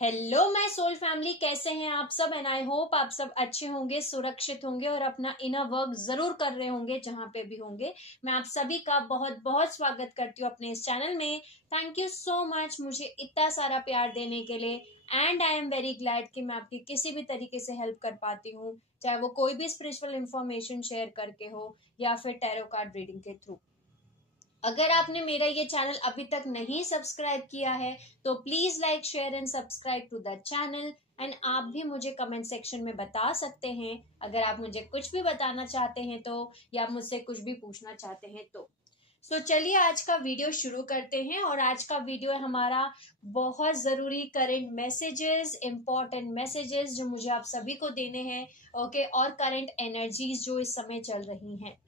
Hello my soul family, कैसे हैं आप सब। एंड आई होप आप सब अच्छे होंगे, सुरक्षित होंगे और अपना इनर वर्क जरूर कर रहे होंगे जहां पे भी होंगे। मैं आप सभी का बहुत बहुत स्वागत करती हूँ अपने इस चैनल में। थैंक यू सो मच मुझे इतना सारा प्यार देने के लिए। And I am very glad कि मैं आपकी किसी भी तरीके से हेल्प कर पाती हूँ, चाहे वो कोई भी स्पिरिचुअल इंफॉर्मेशन शेयर करके हो या फिर टैरो कार्ड रीडिंग के थ्रू। अगर आपने मेरा ये चैनल अभी तक नहीं सब्सक्राइब किया है तो please like share and subscribe to the channel. And आप भी मुझे कमेंट सेक्शन में बता सकते हैं अगर आप मुझे कुछ भी बताना चाहते हैं तो, या मुझसे कुछ भी पूछना चाहते हैं तो। चलिए आज का वीडियो शुरू करते हैं। और आज का वीडियो है हमारा बहुत जरूरी करंट मैसेजेस, इंपॉर्टेंट मैसेजेस जो मुझे आप सभी को देने हैं। ओके, और करंट एनर्जीज जो इस समय चल रही हैं,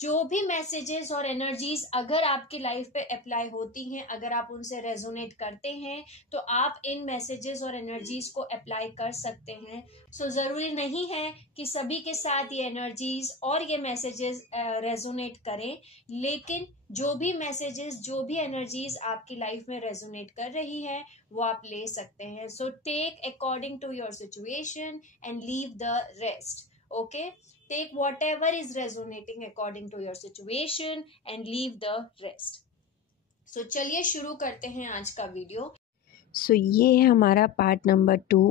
जो भी मैसेजेस और एनर्जीज अगर आपकी लाइफ पे अप्लाई होती हैं, अगर आप उनसे रेजोनेट करते हैं तो आप इन मैसेजेस और एनर्जीज को अप्लाई कर सकते हैं। जरूरी नहीं है कि सभी के साथ ये एनर्जीज और ये मैसेजेस रेजोनेट करें, लेकिन जो भी मैसेजेस, जो भी एनर्जीज आपकी लाइफ में रेजोनेट कर रही है वो आप ले सकते हैं। So take according to your situation and leave the rest. Okay, take whatever is resonating according to your situation and leave the rest. चलिए शुरू करते हैं आज का वीडियो। ये है हमारा पार्ट नंबर 2।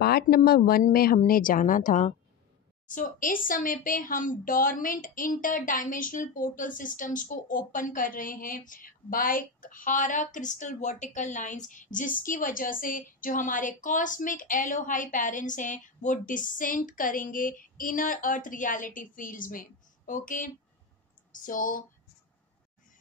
पार्ट नंबर 1 में हमने जाना था। इस समय पे हम dormant inter dimensional portal systems को ओपन कर रहे हैं बाय हारा क्रिस्टल वर्टिकल लाइंस, जिसकी वजह से जो हमारे कॉस्मिक एलोहाई पेरेंट्स हैं वो डिसेंट करेंगे इनर अर्थ रियलिटी फील्ड्स में। ओके,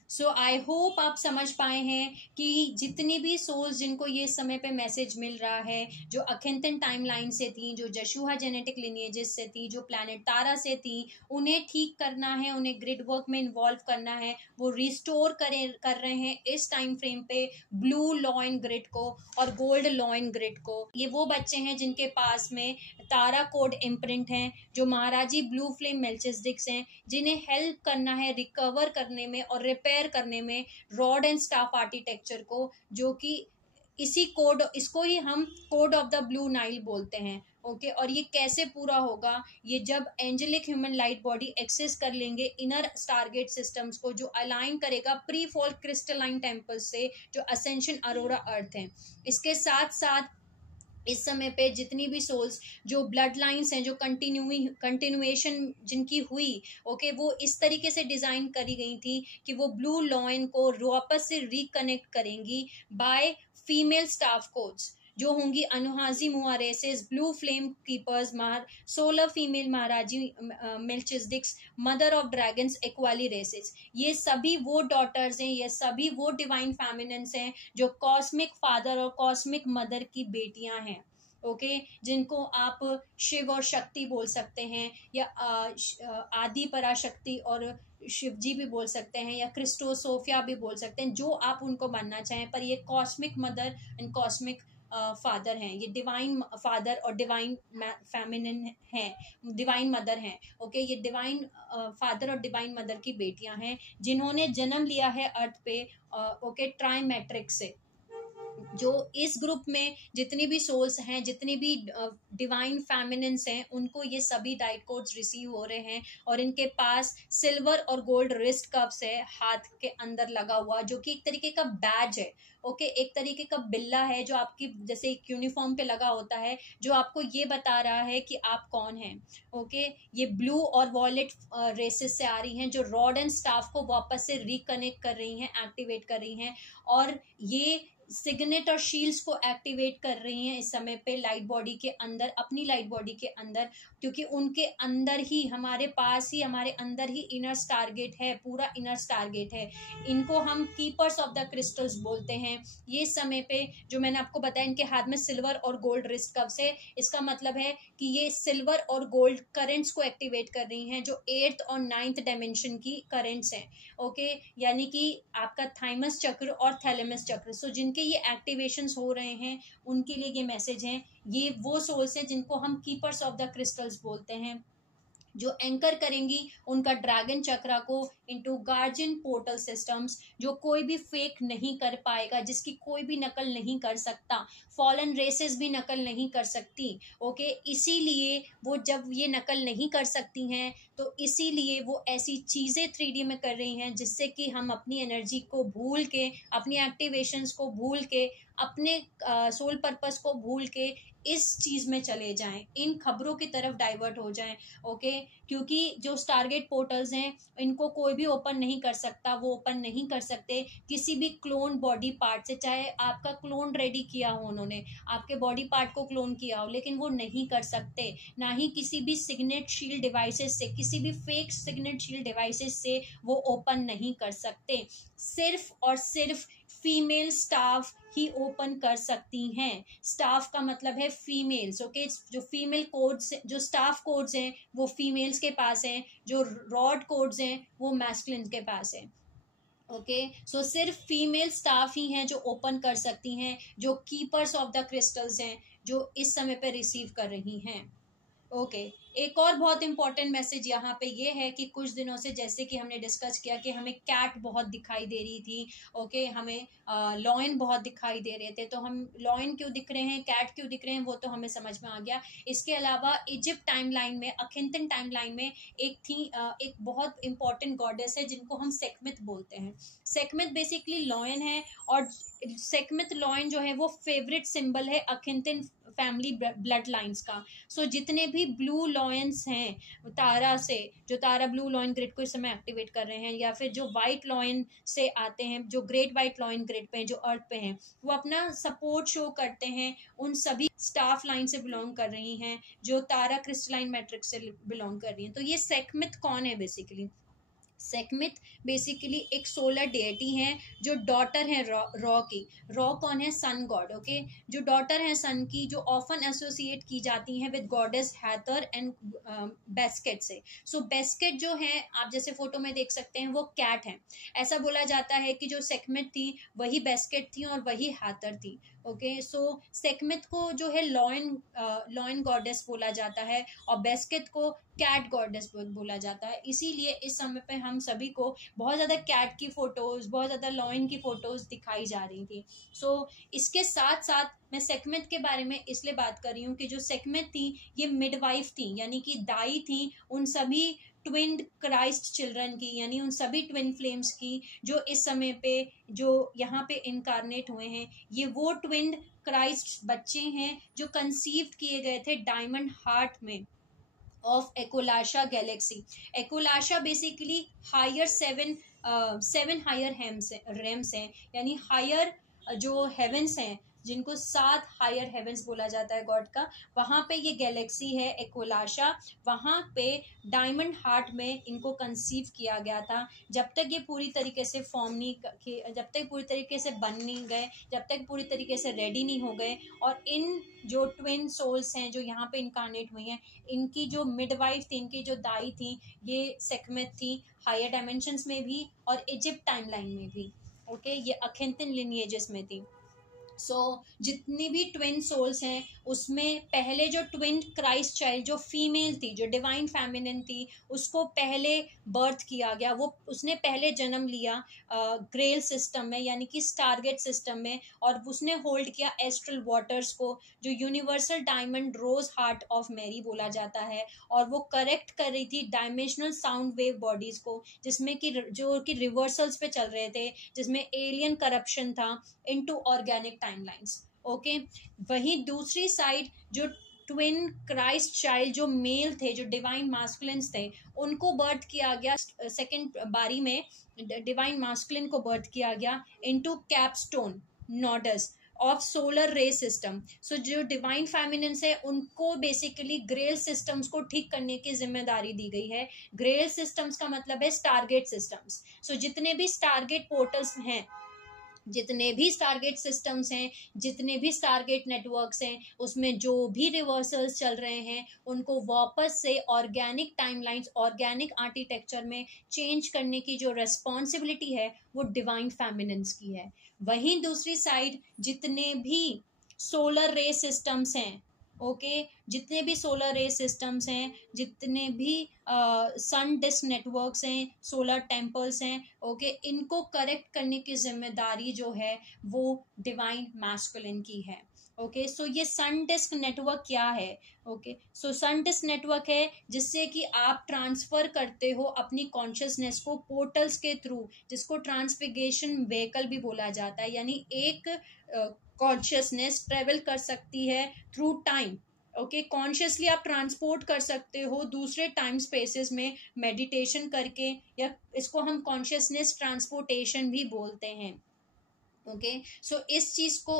सो आई होप आप समझ पाए हैं कि जितनी भी सोल्स जिनको ये समय पे मैसेज मिल रहा है, जो अखिंतन टाइमलाइन से थी, जो जशुआ जेनेटिक लिनिएजेस से थी, जो प्लैनेट तारा से थी, उन्हें ठीक करना है, उन्हें ग्रिड वर्क में इन्वॉल्व करना है। वो रिस्टोर कर रहे हैं इस टाइम फ्रेम पे ब्लू लॉइन ग्रिड को और गोल्ड लॉइन ग्रिड को। ये वो बच्चे हैं जिनके पास में तारा कोड इम्प्रिंट हैं, जो महाराजी ब्लू फ्लेम मेल्चिसडिक्स हैं, जिन्हें हेल्प करना है रिकवर करने में और रिपेयर करने में रॉड एंड स्टाफ आर्किटेक्चर को, जो कि इसी कोड, इसको ही हम code of the blue Nile बोलते हैं। ओके, और ये कैसे पूरा होगा? ये जब angelic human light body access कर लेंगे इनर स्टारगेट सिस्टम्स को, जो अलाइन करेगा प्री फॉल क्रिस्टलाइन टेम्पल से, जो असेंशन अरोरा अर्थ है। इसके साथ साथ इस समय पे जितनी भी सोल्स जो ब्लड लाइन्स हैं, जो कंटिन्यूएशन जिनकी हुई, ओके, वो इस तरीके से डिजाइन करी गई थी कि वो ब्लू लॉइन को वापस से रिकनेक्ट करेंगी बाय फीमेल स्टाफ कोड्स, जो होंगी अनुहाजी मुआरेसिस, blue flame keepers, solar female महाराजी मेल्चिसडिक्स, मदर ऑफ ड्रैगन्स, एक्वाली रेसिस। ये सभी वो डॉटर्स हैं, ये सभी वो डिवाइन फेमिनिन्स हैं जो कॉस्मिक फादर और कॉस्मिक मदर की बेटियां हैं। ओके, जिनको आप शिव और शक्ति बोल सकते हैं, या आदि पराशक्ति और शिव जी भी बोल सकते हैं, या क्रिस्टोसोफिया भी बोल सकते हैं, जो आप उनको मानना चाहें। पर ये cosmic mother and cosmic father हैं, ये डिवाइन फादर और डिवाइन फेमिनिन हैं, डिवाइन मदर हैं। ओके, ये डिवाइन फादर और डिवाइन मदर की बेटियां हैं जिन्होंने जन्म लिया है अर्थ पे, ओके, ट्राइमेट्रिक से। जो इस ग्रुप में जितनी भी सोल्स हैं, जितनी भी डिवाइन फेमिनिन्स हैं, उनको ये सभी डाइट कोड्स रिसीव हो रहे हैं। और इनके पास सिल्वर और गोल्ड रिस्ट कप्स है हाथ के अंदर लगा हुआ, जो कि एक तरीके का बैज है। ओके, एक तरीके का बिल्ला है जो आपकी जैसे एक यूनिफॉर्म पे लगा होता है, जो आपको ये बता रहा है कि आप कौन हैं। ओके, ये ब्लू और वॉयलेट रेसेस से आ रही हैं, जो रॉड एंड स्टाफ को वापस से रिकनेक्ट कर रही हैं, एक्टिवेट कर रही हैं, और ये सिग्नेट और शील्ड्स को एक्टिवेट कर रही हैं इस समय पे लाइट बॉडी के अंदर, अपनी लाइट बॉडी के अंदर, क्योंकि उनके अंदर ही, हमारे पास ही, हमारे अंदर ही इनर स्टारगेट है, पूरा इनर स्टारगेट है। इनको हम कीपर्स ऑफ द क्रिस्टल्स बोलते हैं। ये समय पे जो मैंने आपको बताया, इनके हाथ में सिल्वर और गोल्ड रिस्ट कप्स है। इसका मतलब है कि ये सिल्वर और गोल्ड करेंट्स को एक्टिवेट कर रही हैं, जो 8th और 9th डायमेंशन की करेंट्स हैं। ओके, यानी कि आपका थाइमस चक्र और थैलेमस चक्र, जिनके ये एक्टिवेशंस हो रहे हैं, उनके लिए ये मैसेज हैं। ये वो सोल्स हैं जिनको हम कीपर्स ऑफ द क्रिस्टल्स बोलते हैं, जो एंकर करेंगी उनका ड्रैगन चक्रा को इनटू गार्जियन पोर्टल सिस्टम्स, जो कोई भी फेक नहीं कर पाएगा, जिसकी कोई भी नकल नहीं कर सकता, फॉलन रेसेस भी नकल नहीं कर सकती। ओके, इसीलिए वो जब ये नकल नहीं कर सकती हैं तो इसीलिए वो ऐसी चीज़ें 3D में कर रही हैं जिससे कि हम अपनी एनर्जी को भूल के, अपनी एक्टिवेशंस को भूल के, अपने सोल पर्पस को भूल के इस चीज़ में चले जाएं, इन खबरों की तरफ डाइवर्ट हो जाएं। ओके, क्योंकि जो स्टारगेट पोर्टल्स हैं इनको कोई भी ओपन नहीं कर सकता, वो ओपन नहीं कर सकते किसी भी क्लोन बॉडी पार्ट से, चाहे आपका क्लोन रेडी किया हो, उन्होंने आपके बॉडी पार्ट को क्लोन किया हो, लेकिन वो नहीं कर सकते। ना ही किसी भी सिग्नेट शील्ड डिवाइसेस से, किसी भी फेक सिग्नेट शील्ड डिवाइसेस से वो ओपन नहीं कर सकते। सिर्फ और सिर्फ फीमेल स्टाफ ही ओपन कर सकती हैं। स्टाफ का मतलब है फीमेल्स। ओके, जो फीमेल कोड्स, जो स्टाफ कोड्स हैं वो फीमेल्स के पास हैं, जो रॉड कोड्स हैं वो मैस्कुलिन के पास हैं। ओके, सो सिर्फ फीमेल स्टाफ ही हैं जो ओपन कर सकती हैं, जो कीपर्स ऑफ द क्रिस्टल्स हैं, जो इस समय पे रिसीव कर रही हैं। ओके, एक और बहुत इंपॉर्टेंट मैसेज यहाँ पे ये है कि कुछ दिनों से, जैसे कि हमने डिस्कस किया कि हमें कैट बहुत दिखाई दे रही थी। ओके, हमें लॉयन बहुत दिखाई दे रहे थे, तो हम लॉयन क्यों दिख रहे हैं, कैट क्यों दिख रहे हैं, वो तो हमें समझ में आ गया। इसके अलावा इजिप्ट टाइमलाइन में, अखिंतन टाइमलाइन में एक बहुत इंपॉर्टेंट गॉडेस है जिनको हम सेकमित बोलते हैं। सेकमित बेसिकली लॉयन है, और सेकमित लॉयन जो है वो फेवरेट सिंबल है अखिंतन फैमिली ब्लड लाइन्स का। सो जितने भी ब्लू लॉयंस हैं तारा से, जो तारा ब्लू लॉयन ग्रिड को इस समय एक्टिवेट कर रहे हैं, या फिर जो वाइट लॉयन से आते हैं, जो ग्रेट वाइट लॉयन ग्रिड पे हैं, जो अर्थ पे हैं, वो अपना सपोर्ट शो करते हैं उन सभी स्टाफ लाइन से बिलोंग कर रही हैं जो तारा क्रिस्टलाइन मैट्रिक्स से बिलोंग कर रही हैं। तो ये सेकमित कौन है बेसिकली? सेकमित बेसिकली एक सोलर डेटी हैं जो डॉटर है रॉ की। रॉ कौन है? Sun god. ओके, जो डॉटर है सन की, जो ऑफन एसोसिएट की जाती हैं with goddess Hathor and Bastet से। सो बेस्केट जो है, आप जैसे फोटो में देख सकते हैं, वो कैट है। ऐसा बोला जाता है कि जो सेकमित थी वही बेस्केट थी और वही हैथर थी। ओके, सो सेकमित को जो है लॉयन गॉडेस बोला जाता है, और बेस्केट को कैट गॉडेस बोला जाता है। इसीलिए इस समय पे हम सभी को बहुत ज़्यादा कैट की फ़ोटोज़, बहुत ज़्यादा लॉयन की फ़ोटोज़ दिखाई जा रही थी। सो इसके साथ साथ मैं सेकमित के बारे में इसलिए बात कर रही हूँ कि जो सेकमित थी ये मिडवाइफ थी, यानी कि दाई थी उन सभी ट्विन क्राइस्ट चिल्ड्रन की, यानी उन सभी ट्विन फ्लेम्स की जो इस समय पे, जो यहाँ पे इनकारनेट हुए हैं। ये वो ट्विन क्राइस्ट बच्चे हैं जो कंसीव किए गए थे डायमंड हार्ट में ऑफ एकोलाशा गैलेक्सी। एकोलाशा basically higher seven higher realms हैं, यानी हायर जो हेवेंस हैं, जिनको 7 हायर हेवेंस बोला जाता है गॉड का, वहाँ पे ये गैलेक्सी है एकोलाशा। वहाँ पे डायमंड हार्ट में इनको कंसीव किया गया था। जब तक ये पूरी तरीके से फॉर्म नहीं, जब तक पूरी तरीके से बन नहीं गए, जब तक पूरी तरीके से रेडी नहीं हो गए, और इन जो ट्विन सोल्स हैं जो यहाँ पे इनकारनेट हुई हैं, इनकी जो मिडवाइफ थी, इनकी जो दाई थी, ये सेकमित थी, हायर डायमेंशंस में भी और इजिप्ट टाइमलाइन में भी। ओके, ये अखिंतन लिनिएजेस में थी। सो जितनी भी ट्विन सोल्स हैं उसमें पहले जो ट्विन क्राइस्ट चाइल्ड जो फीमेल थी, जो डिवाइन फेमिनिन थी, उसको पहले बर्थ किया गया, वो उसने पहले जन्म लिया ग्रेल सिस्टम में, यानी कि स्टारगेट सिस्टम में, और उसने होल्ड किया एस्ट्रल वाटर्स को, जो universal diamond rose heart of Mary बोला जाता है। और वो करेक्ट कर रही थी डायमेंशनल साउंड वेव बॉडीज को, जिसमें कि जो कि रिवर्सल्स पे चल रहे थे, जिसमें एलियन करप्शन था इनटू ऑर्गेनिक टाइमलाइंस। ओके, वहीं दूसरी साइड जो ट्विन क्राइस्ट चाइल्ड जो मेल थे, जो डिवाइन मास्कुलिन्स थे, उनको बर्थ किया गया सेकंड बारी में, डिवाइन मास्कुलिन को बर्थ किया गया into capstone nodes of solar रे सिस्टम। सो जो डिवाइन फेमिनिन्स है उनको बेसिकली ग्रेल सिस्टम्स को ठीक करने की जिम्मेदारी दी गई है। ग्रेल सिस्टम्स का मतलब है स्टारगेट सिस्टम्स। सो जितने भी स्टारगेट पोर्टल्स हैं, जितने भी स्टारगेट सिस्टम्स हैं, जितने भी स्टारगेट नेटवर्क्स हैं, उसमें जो भी रिवर्सल्स चल रहे हैं, उनको वापस से ऑर्गेनिक टाइमलाइंस, ऑर्गेनिक आर्किटेक्चर में चेंज करने की जो रेस्पॉन्सिबिलिटी है वो डिवाइन फेमिनिन्स की है। वहीं दूसरी साइड जितने भी सोलर रे सिस्टम्स हैं, ओके, जितने भी सोलर रे सिस्टम्स हैं, जितने भी सन डिस्क नेटवर्क्स हैं, सोलर टेम्पल्स हैं, ओके, इनको करेक्ट करने की जिम्मेदारी जो है वो डिवाइन मैस्कुलिन की है। ओके, सो ये सन डिस्क नेटवर्क क्या है? ओके, सो सन डिस्क नेटवर्क है जिससे कि आप ट्रांसफर करते हो अपनी कॉन्शियसनेस को पोर्टल्स के थ्रू, जिसको ट्रांसफिगेशन व्हीकल भी बोला जाता है, यानी एक कॉन्शियसनेस ट्रेवल कर सकती है थ्रू टाइम। ओके, कॉन्शियसली आप ट्रांसपोर्ट कर सकते हो दूसरे टाइम स्पेसेस में मेडिटेशन करके, या इसको हम कॉन्शियसनेस ट्रांसपोर्टेशन भी बोलते हैं। ओके, सो इस चीज को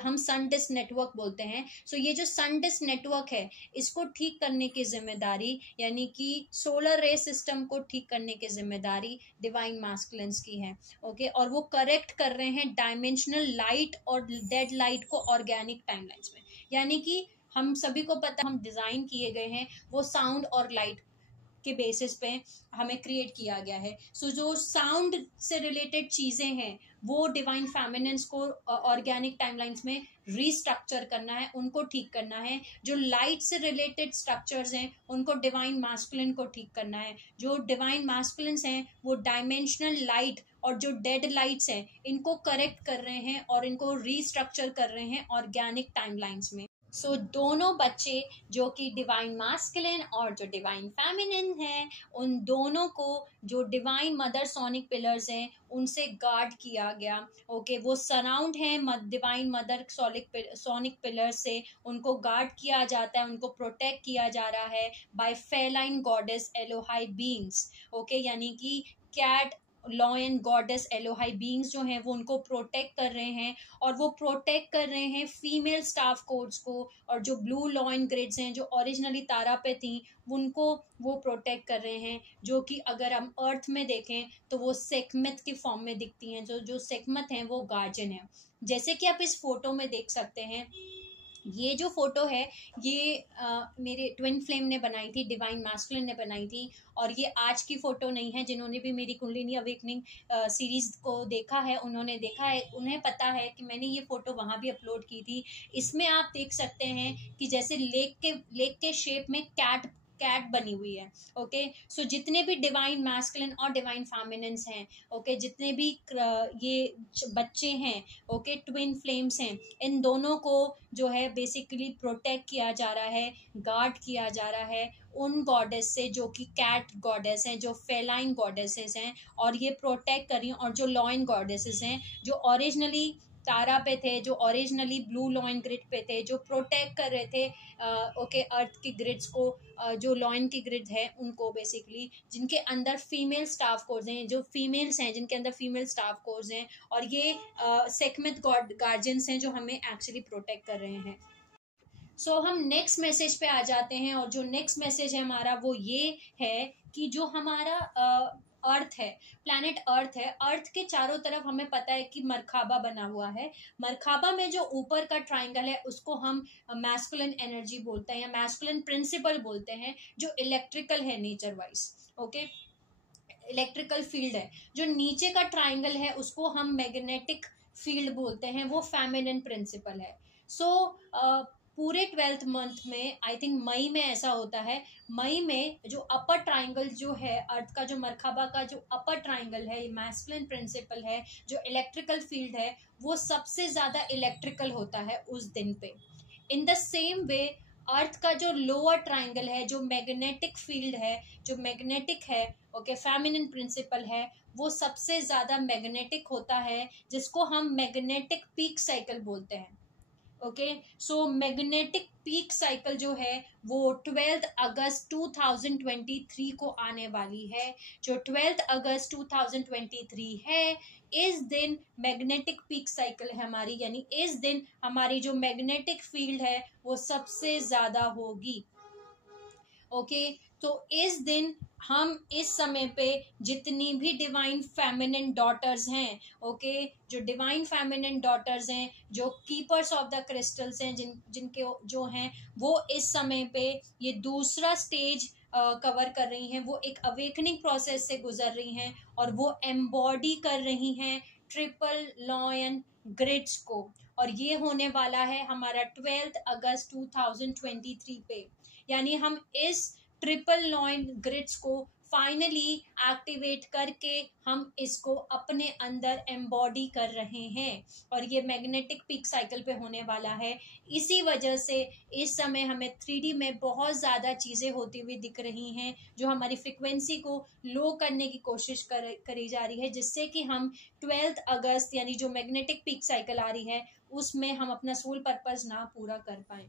हम सन डिस्क नेटवर्क बोलते हैं। सो ये जो सन डिस्क नेटवर्क है, इसको ठीक करने की जिम्मेदारी, यानी कि सोलर रे सिस्टम को ठीक करने की जिम्मेदारी डिवाइन मास्कुलिन्स की है। ओके, और वो करेक्ट कर रहे हैं डायमेंशनल लाइट और डेड लाइट को ऑर्गेनिक टाइमलाइंस में। यानी कि हम सभी को पता, हम डिजाइन किए गए हैं वो साउंड और लाइट के बेसिस पे हमें क्रिएट किया गया है। सो जो साउंड से रिलेटेड चीजें हैं वो डिवाइन फेमिनिन्स को ऑर्गेनिक टाइमलाइंस में रीस्ट्रक्चर करना है, उनको ठीक करना है। जो लाइट से रिलेटेड स्ट्रक्चर्स हैं उनको डिवाइन मास्कुलिन को ठीक करना है। जो डिवाइन मास्कुलिन्स हैं वो डायमेंशनल लाइट और जो डेड लाइट्स हैं इनको करेक्ट कर रहे हैं और इनको रीस्ट्रक्चर कर रहे हैं ऑर्गेनिक टाइमलाइंस में। सो दोनों बच्चे जो कि डिवाइन मास्कुलिन और जो डिवाइन फेमिनिन हैं, उन दोनों को जो डिवाइन मदर सोनिक पिलर्स हैं उनसे गार्ड किया गया। ओके, वो सराउंड हैं डिवाइन मदर सोनिक पिलर से, उनको गार्ड किया जाता है, उनको प्रोटेक्ट किया जा रहा है by feline goddess Elohai beings. Okay, यानी कि cat, lion goddess Elohai beings जो हैं वो उनको प्रोटेक्ट कर रहे हैं, और वो प्रोटेक्ट कर रहे हैं फीमेल स्टाफ कोड्स को। और जो ब्लू लॉयन ग्रिड्स हैं जो ओरिजिनली तारा पे थी, उनको वो प्रोटेक्ट कर रहे हैं, जो कि अगर हम अर्थ में देखें तो वो सेकमत की फॉर्म में दिखती हैं। जो जो सेकमत हैं वो गार्जियन है, जैसे कि आप इस फोटो में देख सकते हैं। ये जो फोटो है ये मेरे ट्विन फ्लेम ने बनाई थी, डिवाइन मास्कुलिन ने बनाई थी। और ये आज की फोटो नहीं है, जिन्होंने भी मेरी कुंडलिनी अवेकनिंग सीरीज को देखा है उन्होंने देखा है, उन्हें पता है कि मैंने ये फोटो वहां भी अपलोड की थी। इसमें आप देख सकते हैं कि जैसे लेक के शेप में कैट बनी हुई है। ओके, सो जितने भी डिवाइन मैस्कुलिन और डिवाइन फेमिनिन्स हैं, ओके, जितने भी ये बच्चे हैं, ओके, ट्विन फ्लेम्स हैं, इन दोनों को जो है बेसिकली प्रोटेक्ट किया जा रहा है, गार्ड किया जा रहा है उन गॉडेस से जो कि कैट गॉडेस हैं, जो फेलाइन गॉडेसेस हैं, और ये प्रोटेक्ट कर रही हैं। और जो लॉयन गॉडेसेस हैं जो ओरिजिनली तारा पे थे, जो ओरिजिनली ब्लू लॉयन ग्रिड पे थे, जो प्रोटेक्ट कर रहे थे ओके अर्थ की ग्रिड्स को, जो लॉयन की ग्रिड है उनको बेसिकली, जिनके अंदर फीमेल स्टाफ कोर्स हैं, जो फीमेल्स हैं जिनके अंदर फीमेल स्टाफ कोर्स हैं, और ये सेकमेट गार्जियंस हैं जो हमें एक्चुअली प्रोटेक्ट कर रहे हैं। सो हम नेक्स्ट मैसेज पे आ जाते हैं, और जो नेक्स्ट मैसेज है हमारा वो ये है कि जो हमारा अर्थ है, प्लैनेट अर्थ है, अर्थ के चारों तरफ हमें पता है कि मरखाबा बना हुआ है। मरखाबा में जो ऊपर का ट्राइंगल है उसको हम मैस्कुलिन एनर्जी बोलते हैं या मैस्कुलिन प्रिंसिपल बोलते हैं, जो इलेक्ट्रिकल है nature wise. Okay, electrical field है। जो नीचे का ट्राइंगल है उसको हम मैग्नेटिक फील्ड बोलते हैं, वो फेमिनिन प्रिंसिपल है। सो पूरे 12th मंथ में, आई थिंक मई में ऐसा होता है, मई में जो अपर ट्राइंगल जो है अर्थ का, जो मरखाबा का जो अपर ट्राइंगल है, मैस्कुलिन प्रिंसिपल है, जो इलेक्ट्रिकल फील्ड है, वो सबसे ज्यादा इलेक्ट्रिकल होता है उस दिन पे। इन द सेम वे अर्थ का जो लोअर ट्राइंगल है, जो मैग्नेटिक फील्ड है, जो मैग्नेटिक है, ओके, फेमिनिन प्रिंसिपल है, वो सबसे ज्यादा मैग्नेटिक होता है, जिसको हम मैग्नेटिक पीक साइकिल बोलते हैं। Okay, so magnetic peak cycle जो है वो 12 अगस्त 2023 को आने वाली है। जो 12 अगस्त 2023 है, इस दिन मैग्नेटिक पीक साइकिल है हमारी, यानी इस दिन हमारी जो मैग्नेटिक फील्ड है वो सबसे ज्यादा होगी। ओके, तो इस दिन हम इस समय पे जितनी भी डिवाइन फेमिनिन डॉटर्स हैं, ओके, जो डिवाइन फेमिनिन डॉटर्स हैं, जो कीपर्स ऑफ द क्रिस्टल्स हैं, जिनके जो हैं, वो इस समय पे ये दूसरा स्टेज कवर कर रही हैं, वो एक अवेकनिंग प्रोसेस से गुजर रही हैं, और वो एम्बॉडी कर रही हैं ट्रिपल लॉयन ग्रिड्स को, और ये होने वाला है हमारा 12 अगस्त 2023 पे। यानी हम इस ट्रिपल लॉइन ग्रिड्स को फाइनली एक्टिवेट करके हम इसको अपने अंदर एम्बॉडी कर रहे हैं, और ये मैग्नेटिक पीक साइकिल पे होने वाला है। इसी वजह से इस समय हमें 3D में बहुत ज़्यादा चीज़ें होती हुई दिख रही हैं जो हमारी फ्रिक्वेंसी को लो करने की कोशिश करी जा रही है, जिससे कि हम 12 अगस्त यानी जो मैग्नेटिक पीक साइकिल आ रही है उसमें हम अपना सोल पर्पस ना पूरा कर पाए।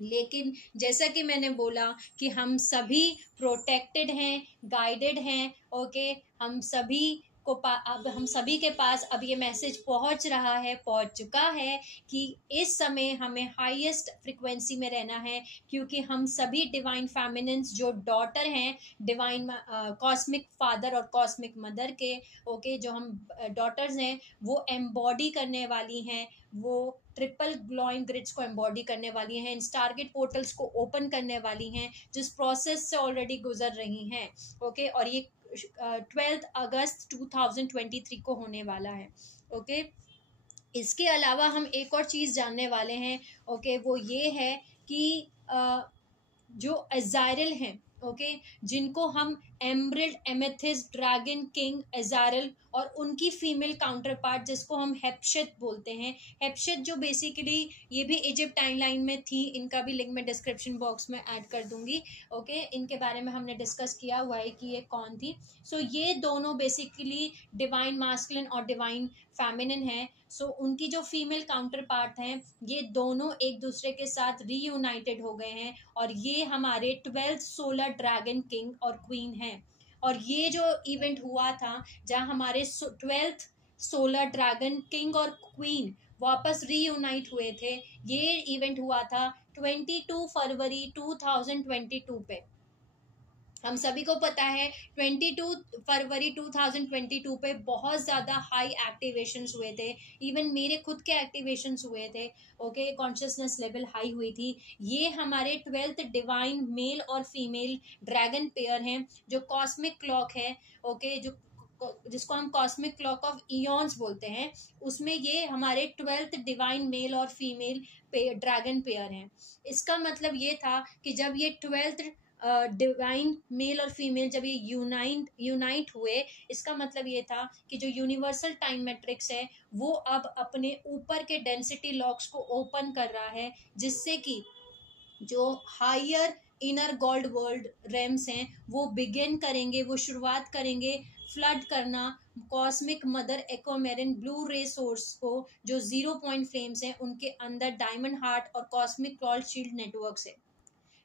लेकिन जैसा कि मैंने बोला कि हम सभी प्रोटेक्टेड हैं, गाइडेड हैं, ओके। हम सभी को अब हम सभी के पास अब ये मैसेज पहुंच रहा है, पहुंच चुका है कि इस समय हमें हाईएस्ट फ्रिक्वेंसी में रहना है, क्योंकि हम सभी डिवाइन फेमिनिन्स जो डॉटर हैं डिवाइन कॉस्मिक फादर और कॉस्मिक मदर के, ओके, जो हम डॉटर्स हैं वो एम्बॉडी करने वाली हैं, वो ट्रिपल ग्लोइंग ग्रिड्स को एम्बॉडी करने वाली हैं, इन स्टारगेट पोर्टल्स को ओपन करने वाली हैं, जिस प्रोसेस से ऑलरेडी गुजर रही हैं, ओके। और ये 12 अगस्त 2023 को होने वाला है, ओके। इसके अलावा हम एक और चीज़ जानने वाले हैं, ओके, वो ये है कि जो अज़ाइरल हैं, ओके, जिनको हम एमरल्ड एमेथिस्ट ड्रैगन किंग अज़ाइरल और उनकी फीमेल काउंटर पार्ट जिसको हम हेप्शत बोलते हैं, हेप्शत जो बेसिकली ये भी इजिप्ट टाइमलाइन में थी, इनका भी लिंक मैं डिस्क्रिप्शन बॉक्स में ऐड कर दूंगी, ओके। इनके बारे में हमने डिस्कस किया हुआ है कि ये कौन थी। सो ये दोनों बेसिकली डिवाइन मास्कुलिन और डिवाइन फेमिनिन है। सो उनकी जो फीमेल काउंटर पार्ट हैं ये दोनों एक दूसरे के साथ रीयूनाइटेड हो गए हैं, और ये हमारे 12th सोलर ड्रैगन किंग और क्वीन हैं। और ये जो इवेंट हुआ था जहाँ हमारे 12th सोलर ड्रैगन किंग और क्वीन वापस रीयूनाइट हुए थे, ये इवेंट हुआ था 22 फरवरी 2022 पे। हम सभी को पता है 22 फरवरी 2022 पे बहुत ज़्यादा हाई एक्टिवेशंस हुए थे, इवन मेरे खुद के एक्टिवेशंस हुए थे, ओके। कॉन्शियसनेस लेवल हाई हुई थी। ये हमारे 12th डिवाइन मेल और फीमेल ड्रैगन पेयर हैं, जो कॉस्मिक क्लॉक है, ओके, जो जिसको हम कॉस्मिक क्लॉक ऑफ इयॉन्स बोलते हैं, उसमें ये हमारे 12th डिवाइन मेल और फीमेल ड्रैगन पेयर हैं। इसका मतलब ये था कि जब ये 12th डिवाइन मेल और फीमेल जब ये यूनाइट हुए, इसका मतलब ये था कि जो यूनिवर्सल टाइम मैट्रिक्स है वो अब अपने ऊपर के डेंसिटी लॉक्स को ओपन कर रहा है, जिससे कि जो higher inner god world realms हैं वो बिगिन करेंगे, वो शुरुआत करेंगे फ्लड करना cosmic mother aquamarine blue ray source को, जो 0 पॉइंट फ्लेम्स हैं उनके अंदर डायमंड हार्ट और कॉस्मिक क्लॉड शील्ड नेटवर्क से।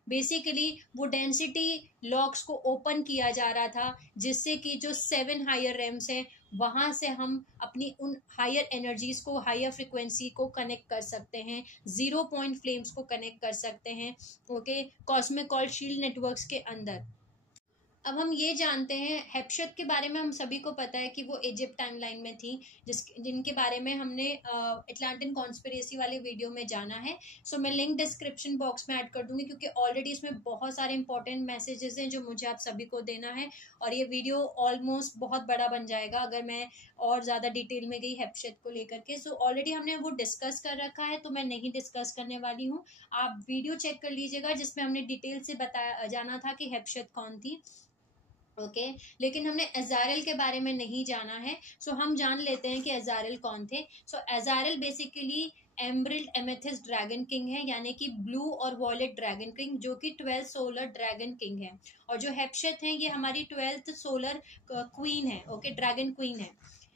बेसिकली वो डेंसिटी लॉक्स को ओपन किया जा रहा था, जिससे कि जो 7 हायर रेम्स हैं वहाँ से हम अपनी उन हायर एनर्जीज को, हायर फ्रिक्वेंसी को कनेक्ट कर सकते हैं, 0 पॉइंट फ्लेम्स को कनेक्ट कर सकते हैं, okay, cosmic called shield networks के अंदर। अब हम ये जानते हैं हेप्शत के बारे में, हम सभी को पता है कि वो इजिप्ट टाइमलाइन में थी, जिनके बारे में हमने अटलांटिन कॉन्स्पिरेसी वाले वीडियो में जाना है। सो मैं लिंक डिस्क्रिप्शन बॉक्स में ऐड कर दूंगी, क्योंकि ऑलरेडी इसमें बहुत सारे इंपॉर्टेंट मैसेजेस हैं जो मुझे आप सभी को देना है, और ये वीडियो ऑलमोस्ट बहुत बड़ा बन जाएगा अगर मैं और ज़्यादा डिटेल में गई हेप्शत को लेकर के। सो ऑलरेडी हमने वो डिस्कस कर रखा है, तो मैं नहीं डिस्कस करने वाली हूँ। आप वीडियो चेक कर लीजिएगा जिसमें हमने डिटेल से बताया जाना था कि हेप्शत कौन थी, ओके। लेकिन हमने अज़ाइरल के बारे में नहीं जाना है। सो हम जान लेते हैं कि अज़ाइरल कौन थे। So Azrael basically emerald amethyst dragon king है, यानी कि ब्लू और वॉयलेट ड्रैगन किंग, जो कि 12 सोलर ड्रैगन किंग है। और जो हेप्शत है ये हमारी 12th सोलर क्वीन है, ओके, ड्रैगन क्वीन है।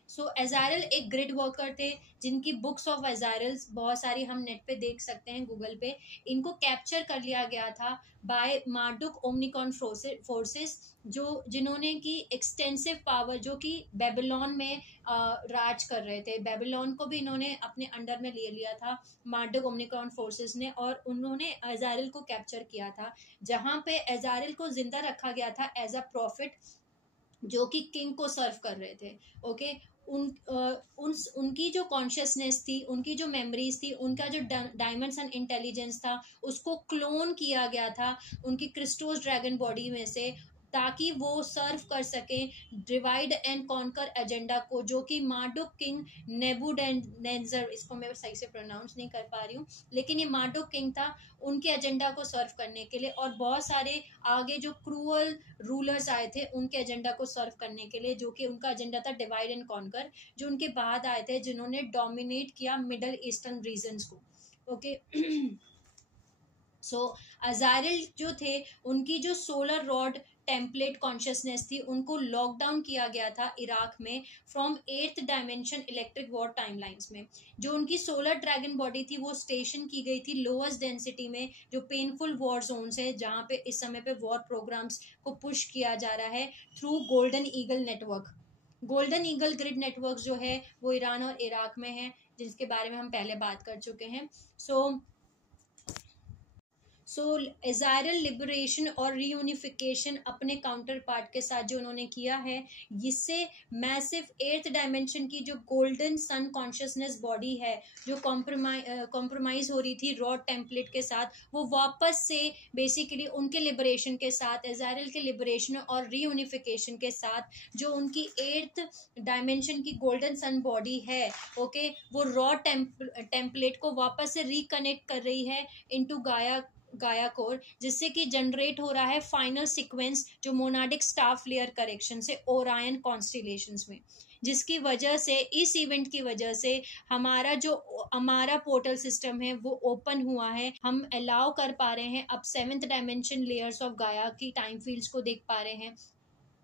सो अज़ाइरल एक ग्रिड वर्कर थे, जिनकी बुक्स ऑफ अज़ाइरल्स बहुत सारी हम नेट पे देख सकते हैं, गूगल पे। इनको कैप्चर कर लिया गया था बाय मार्डुक ओमनिकॉन फोर्सेस, जिन्होंने की एक्सटेंसिव पावर, जो कि बेबीलोन में राज कर रहे थे। बेबीलोन को भी इन्होंने अपने अंडर में ले लिया था मार्डुक ओमनिकॉन फोर्सेस ने, और उन्होंने अज़ाइरल को कैप्चर किया था, जहाँ पे अज़ाइरल को जिंदा रखा गया था एज अ प्रॉफिट, जो कि किंग को सर्व कर रहे थे, ओके। उनकी जो कॉन्शियसनेस थी, उनकी जो मेमोरीज थी, उनका जो डायमेंशन इंटेलिजेंस था, उसको क्लोन किया गया था उनकी क्रिस्टोस ड्रैगन बॉडी में से, ताकि वो सर्व कर सके डिवाइड एंड कॉन्कर एजेंडा को, जो कि मार्डुक किंग नेबूकदनेस्सर, इसको मैं सही से प्रोनाउंस नहीं कर पा रही हूँ, लेकिन ये मार्डुक किंग था, उनके एजेंडा को सर्व करने के लिए, और बहुत सारे आगे जो क्रूअल रूलर्स आए थे उनके एजेंडा को सर्व करने के लिए, जो कि उनका एजेंडा था डिवाइड एंड कॉन्कर, जो उनके बाद आए थे, जिन्होंने डोमिनेट किया मिडल ईस्टर्न रीजन्स को। ओके सो अजारिल जो थे, उनकी जो सोलर रॉड टेम्पलेट कॉन्शियसनेस थी, उनको लॉकडाउन किया गया था इराक में from 8th dimension electric war timelines में। जो उनकी सोलर ड्रैगन बॉडी थी वो स्टेशन की गई थी लोएस्ट डेंसिटी में, जो पेनफुल वॉर जोन्स है, जहाँ पे इस समय पे वॉर प्रोग्राम्स को पुश किया जा रहा है through golden eagle network. Golden eagle grid network जो है वो ईरान और इराक में है, जिसके बारे में हम पहले बात कर चुके हैं। सो इजराइल लिबरेशन और रीयूनिफिकेशन अपने काउंटर पार्ट के साथ जो उन्होंने किया है, इससे मैसिव 8th डायमेंशन की जो गोल्डन सन कॉन्शियसनेस बॉडी है, जो कॉम्प्रोमाइज हो रही थी रॉड टेम्पलेट के साथ, वो वापस से बेसिकली उनके लिबरेशन के साथ, इजराइल के लिबरेशन और रीयूनिफिकेशन के साथ, जो उनकी 8th डायमेंशन की गोल्डन सन बॉडी है, ओके, वो रॉड टेम्पलेट को वापस से रिकनेक्ट कर रही है इनटू गाया कोर, जिससे कि जनरेट हो रहा है फाइनल सीक्वेंस जो मोनाडिक स्टाफ लेयर करेक्शन से ओरायन कॉन्स्टिलेशंस में, जिसकी वजह से, इस इवेंट की वजह से हमारा पोर्टल सिस्टम है वो ओपन हुआ है। हम अलाउ कर पा रहे हैं अब 7th डायमेंशन लेयर्स ऑफ गाया की टाइम फील्ड्स को देख पा रहे हैं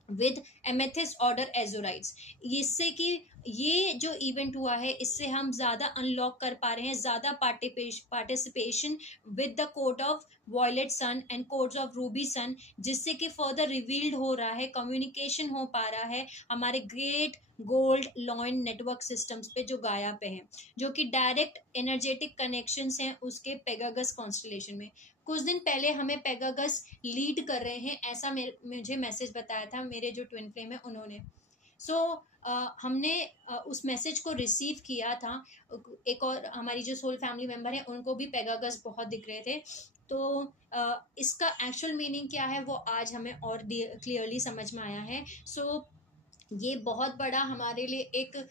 विद एमेथिस्ट ऑर्डर एजोराइट्स। इससे कि ये जो इवेंट हुआ है, इससे हम ज़्यादा अनलॉक कर पा रहे हैं, ज़्यादा participation with the code of violet sun and codes of ruby sun, जिससे कि फर्दर रिवील्ड हो रहा है, कम्युनिकेशन हो पा रहा है हमारे great gold lion network systems पे जो गाया पे हैं, जो कि डायरेक्ट एनर्जेटिक कनेक्शंस हैं उसके पेगागस कॉन्स्टलेशन में। कुछ दिन पहले हमें पेगागस लीड कर रहे हैं, ऐसा मुझे मैसेज बताया था मेरे जो ट्विन फ्लेम है उन्होंने। हमने उस मैसेज को रिसीव किया था। एक और हमारी जो सोल फैमिली मेंबर है उनको भी पेगागस बहुत दिख रहे थे। तो इसका एक्चुअल मीनिंग क्या है वो आज हमें और क्लियरली समझ में आया है। ये बहुत बड़ा हमारे लिए एक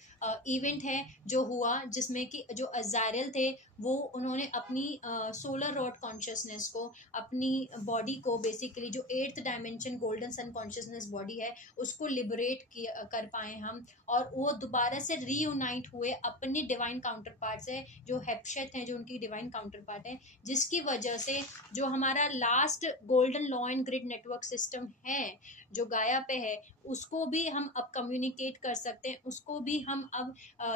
इवेंट है जो हुआ, जिसमें कि जो अजारिल थे वो उन्होंने अपनी सोलर रॉड कॉन्शियसनेस को, अपनी बॉडी को, बेसिकली जो 8th डायमेंशन गोल्डन सन कॉन्शियसनेस बॉडी है उसको लिबरेट कर पाए हम, और वो दोबारा से रीयूनाइट हुए अपने डिवाइन काउंटर पार्ट से, जो हेप्शेत हैं, जो उनकी डिवाइन काउंटर पार्ट है, जिसकी वजह से जो हमारा last golden law and grid network system है जो गाया पे है, उसको भी हम अब कम्युनिकेट कर सकते हैं, उसको भी हम अब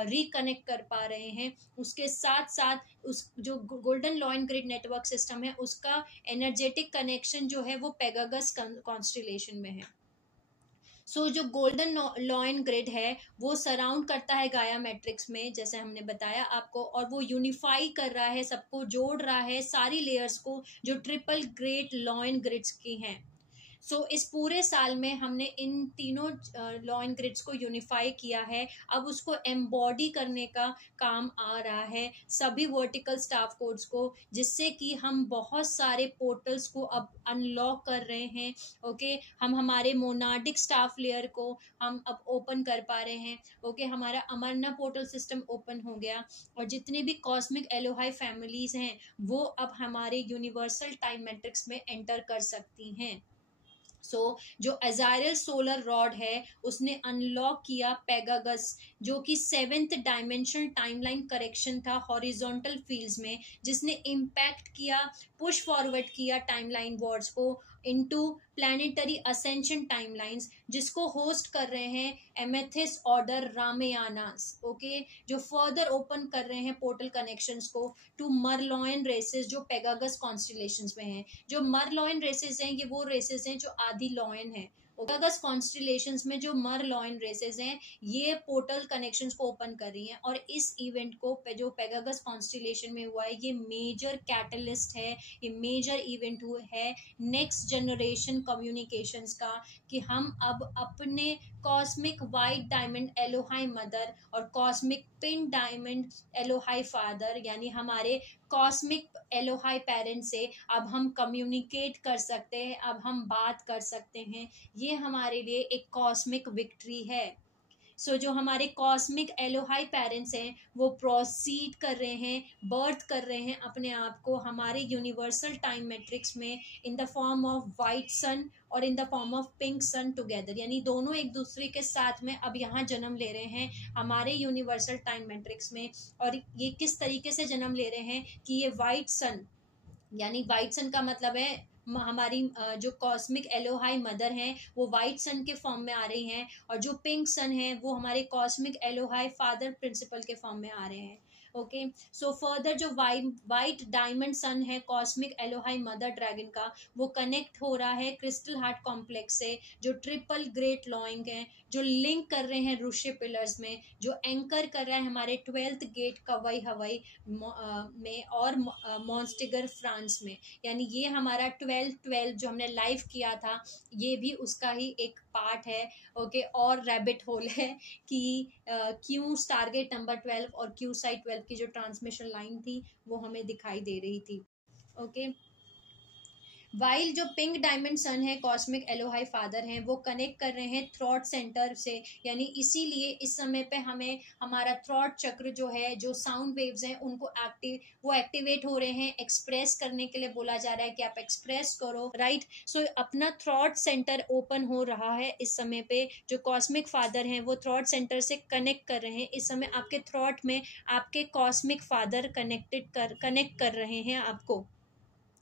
रिकनेक्ट कर पा रहे हैं। उसके साथ साथ उस जो golden law and grid network system है उसका एनर्जेटिक कनेक्शन जो है वो पेगागस कॉन्स्टिलेशन में है। जो गोल्डन लॉ एंड ग्रिड है वो सराउंड करता है गाया मैट्रिक्स में, जैसे हमने बताया आपको, और वो यूनिफाई कर रहा है, सबको जोड़ रहा है, सारी लेयर्स को जो triple great law and grids की हैं। इस पूरे साल में हमने इन तीनों लॉ एंड ग्रिड्स को यूनिफाई किया है। अब उसको एम्बॉडी करने का काम आ रहा है सभी वर्टिकल स्टाफ कोड्स को, जिससे कि हम बहुत सारे पोर्टल्स को अब अनलॉक कर रहे हैं। ओके, हम हमारे मोनाडिक स्टाफ लेयर को हम अब ओपन कर पा रहे हैं। ओके, हमारा अमरना पोर्टल सिस्टम ओपन हो गया, और जितने भी कॉस्मिक एलोहाई फैमिलीज हैं वो अब हमारे यूनिवर्सल टाइम मैट्रिक्स में एंटर कर सकती हैं। जो अजारिल सोलर रॉड है उसने अनलॉक किया पेगागस, जो कि 7th डायमेंशनल टाइमलाइन करेक्शन था हॉरिजॉन्टल फील्ड्स में, जिसने इम्पैक्ट किया, पुश फॉरवर्ड किया टाइमलाइन वॉर्ड्स को इनटू प्लैनेटरी असेंशन टाइमलाइंस, जिसको होस्ट कर रहे हैं एमेथिस ऑर्डर रामेयानास। ओके, जो फर्दर ओपन कर रहे हैं पोर्टल कनेक्शंस को टू मरलॉयन रेसेस जो पेगागस कॉन्स्टिलेशंस में हैं। जो मरलॉयन रेसेस हैं ये वो रेसेस हैं जो आदि लॉयन है। पेगागस कॉन्स्टिलेशंस में जो मरलॉयन रेसेस हैं ये पोर्टल कनेक्शंस को ओपन कर रही हैं, और इस इवेंट को जो पेगागस कॉन्स्टिलेशन में हुआ है ये मेजर कैटलिस्ट है, ये मेजर इवेंट हुआ है नेक्स्ट जनरेशन कम्युनिकेशंस का, कि हम अब अपने कॉस्मिक वाइट डायमंड एलोहाई मदर और कॉस्मिक पिंक डायमंड एलोहाई फादर, यानी हमारे कॉस्मिक एलोहाई पेरेंट से अब हम कम्युनिकेट कर सकते हैं, अब हम बात कर सकते हैं। ये हमारे लिए एक कॉस्मिक विक्ट्री है। जो हमारे कॉस्मिक एलोहाई पेरेंट्स हैं वो प्रोसीड कर रहे हैं, बर्थ कर रहे हैं अपने आप को हमारे यूनिवर्सल टाइम मैट्रिक्स में in the form of white sun और in the form of pink sun together, यानी दोनों एक दूसरे के साथ में अब यहाँ जन्म ले रहे हैं हमारे यूनिवर्सल टाइम मैट्रिक्स में। और ये किस तरीके से जन्म ले रहे हैं कि ये वाइट सन, यानी वाइट सन का मतलब है हमारी जो कॉस्मिक एलोहाई मदर हैं वो वाइट सन के फॉर्म में आ रही हैं, और जो पिंक सन है वो हमारे कॉस्मिक एलोहाई फादर प्रिंसिपल के फॉर्म में आ रहे हैं। ओके, सो फर्दर जो वाइट डायमंड सन है कॉस्मिक एलोहाई मदर ड्रैगन का, वो कनेक्ट हो रहा है क्रिस्टल हार्ट कॉम्प्लेक्स से, जो ट्रिपल ग्रेट लॉइंग है, जो लिंक कर रहे हैं ऋषि पिलर्स में, जो एंकर कर रहा है हमारे 12th गेट कवई हवाई में और मॉन्स्टिगर फ्रांस में। यानी ये हमारा 12-12 जो हमने लाइव किया था ये भी उसका ही एक पार्ट है। ओके, और रैबिट होल है कि क्यों टारगेट नंबर 12 और क्यू साइड 12 की जो ट्रांसमिशन लाइन थी वो हमें दिखाई दे रही थी। ओके, वाइल जो पिंक डायमंड सन है कॉस्मिक एलोहाई फादर हैं वो कनेक्ट कर रहे हैं थ्रॉट सेंटर से, यानी इसीलिए इस समय पे हमें हमारा थ्रॉट चक्र जो है, जो साउंड वेव्स हैं उनको एक्टिवेट हो रहे हैं, एक्सप्रेस करने के लिए बोला जा रहा है कि आप एक्सप्रेस करो, राइट। सो अपना थ्रॉट सेंटर ओपन हो रहा है इस समय पे। जो कॉस्मिक फादर हैं वो थ्रॉट सेंटर से कनेक्ट कर रहे हैं इस समय, आपके थ्रॉट में आपके कॉस्मिक फादर कनेक्ट कर रहे हैं आपको।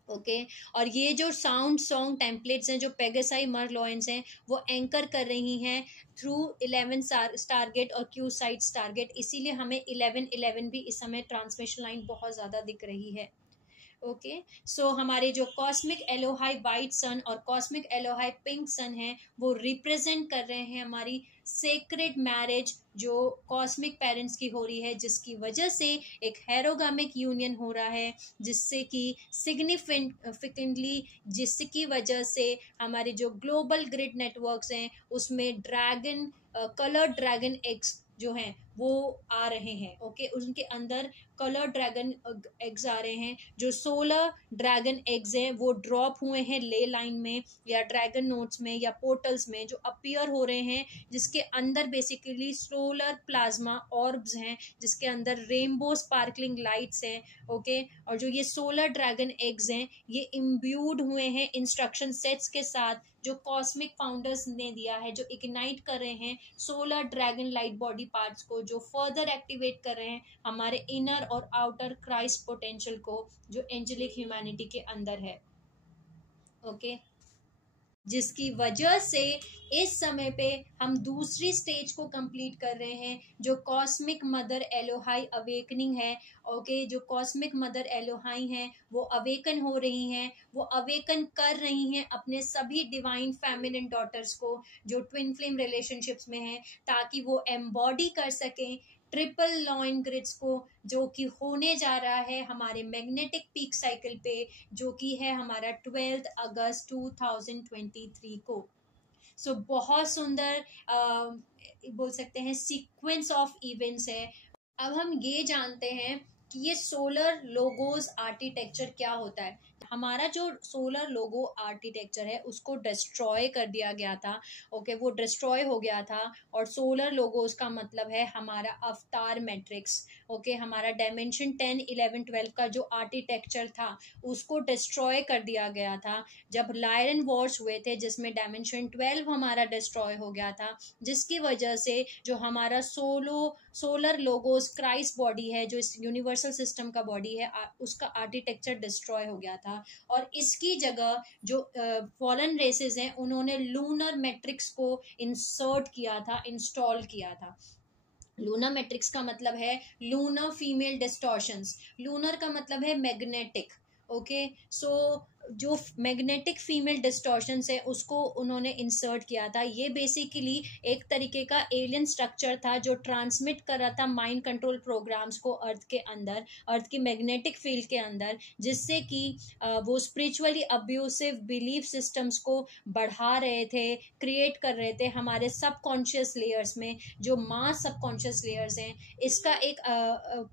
ओके, और ये जो साउंड सॉन्ग टेम्पलेट्स हैं जो पेगासाई मरलॉयंस हैं वो एंकर कर रही हैं थ्रू 11 स्टारगेट और क्यू साइड स्टारगेट, इसीलिए हमें 11-11 भी इस समय ट्रांसमिशन लाइन बहुत ज़्यादा दिख रही है। ओके, सो हमारे जो कॉस्मिक एलोहाई वाइट सन और कॉस्मिक एलोहाई पिंक सन है वो रिप्रेजेंट कर रहे हैं हमारी सेक्रेड मैरिज जो कॉस्मिक पेरेंट्स की हो रही है, जिसकी वजह से एक हेरोगामिक यूनियन हो रहा है, जिससे कि सिग्निफिकेंटली जिसकी वजह से हमारे जो ग्लोबल ग्रिड नेटवर्क्स हैं उसमें ड्रैगन कलर ड्रैगन एग्स जो हैं वो आ रहे हैं। ओके, उनके अंदर कलर ड्रैगन एग्स आ रहे हैं। जो 16 ड्रैगन एग्स हैं वो ड्रॉप हुए हैं ले लाइन में या ड्रैगन नोट्स में या पोर्टल्स में, जो अपीयर हो रहे हैं, जिसके अंदर बेसिकली सोलर प्लाज्मा ऑर्ब्स हैं, जिसके अंदर रेनबो स्पार्कलिंग लाइट्स हैं। ओके, और जो ये 16 ड्रैगन एग्स हैं ये इम्ब्यूड हुए हैं इंस्ट्रक्शन सेट्स के साथ जो कॉस्मिक फाउंडर्स ने दिया है, जो इग्नाइट कर रहे हैं 16 ड्रैगन लाइट बॉडी पार्ट्स को, जो फर्दर एक्टिवेट कर रहे हैं हमारे इनर और आउटर क्राइस्ट पोटेंशियल को जो एंजेलिक ह्यूमैनिटी के अंदर है। ओके, जिसकी वजह से इस समय पे हम दूसरी स्टेज को कंप्लीट कर रहे हैं जो कॉस्मिक मदर एलोहाई अवेकनिंग है। ओके, जो कॉस्मिक मदर एलोहाई हैं वो अवेकन हो रही हैं, वो अवेकन कर रही हैं अपने सभी डिवाइन फेमिनिन डॉटर्स को जो ट्विन फ्लेम रिलेशनशिप्स में हैं, ताकि वो एम्बॉडी कर सकें ट्रिपल लॉइन ग्रिड्स को, जो कि होने जा रहा है हमारे मैग्नेटिक पीक साइकिल पे, जो कि है हमारा 12 अगस्त 2023 को। सो बहुत सुंदर बोल सकते हैं सीक्वेंस ऑफ इवेंट्स है। अब हम ये जानते हैं कि ये सोलर लोगोस आर्किटेक्चर क्या होता है। हमारा जो सोलर लोगो आर्किटेक्चर है उसको डिस्ट्रॉय कर दिया गया था। ओके, वो डिस्ट्रॉय हो गया था, और सोलर लोगोस का मतलब है हमारा अवतार मैट्रिक्स। ओके, हमारा डायमेंशन 10, 11, 12 का जो आर्किटेक्चर था उसको डिस्ट्रॉय कर दिया गया था जब लायरन वॉर्स हुए थे, जिसमें डायमेंशन 12 हमारा डिस्ट्रॉय हो गया था, जिसकी वजह से जो हमारा सोलर लोगोस क्राइस्ट बॉडी है, जो इस यूनिवर्सल सिस्टम का बॉडी है, उसका आर्किटेक्चर डिस्ट्रॉय हो गया था। और इसकी जगह जो फॉलन रेसेस हैं उन्होंने लूनर मैट्रिक्स को इंसर्ट किया था, इंस्टॉल किया था। लूनर मैट्रिक्स का मतलब है लूनर फीमेल डिस्टॉर्शंस, लूनर का मतलब है मैग्नेटिक। ओके, सो जो मैग्नेटिक फीमेल डिस्टॉर्शंस है उसको उन्होंने इंसर्ट किया था। ये बेसिकली एक तरीके का एलियन स्ट्रक्चर था जो ट्रांसमिट कर रहा था माइंड कंट्रोल प्रोग्राम्स को अर्थ के अंदर, अर्थ की मैग्नेटिक फील्ड के अंदर, जिससे कि वो स्पिरिचुअली अब्यूसिव बिलीफ सिस्टम्स को बढ़ा रहे थे, क्रिएट कर रहे थे हमारे सबकॉन्शियस लेयर्स में, जो मास सबकॉन्शियस लेयर्स हैं। इसका एक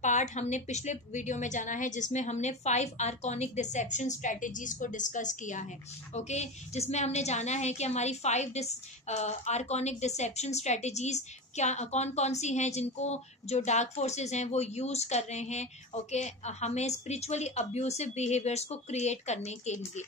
पार्ट हमने पिछले वीडियो में जाना है, जिसमें हमने 5 आर्कॉनिक डिसेप्शन स्ट्रेटेजीज को डिस्कस किया है। ओके, जिसमें हमने जाना है कि हमारी 5 आर्कॉनिक डिसेप्शन स्ट्रेटेजीज क्या कौन कौन सी हैं, जिनको जो डार्क फोर्सेस हैं वो यूज कर रहे हैं। ओके, हमें स्पिरिचुअली अब्यूसिव बिहेवियर्स को क्रिएट करने के लिए।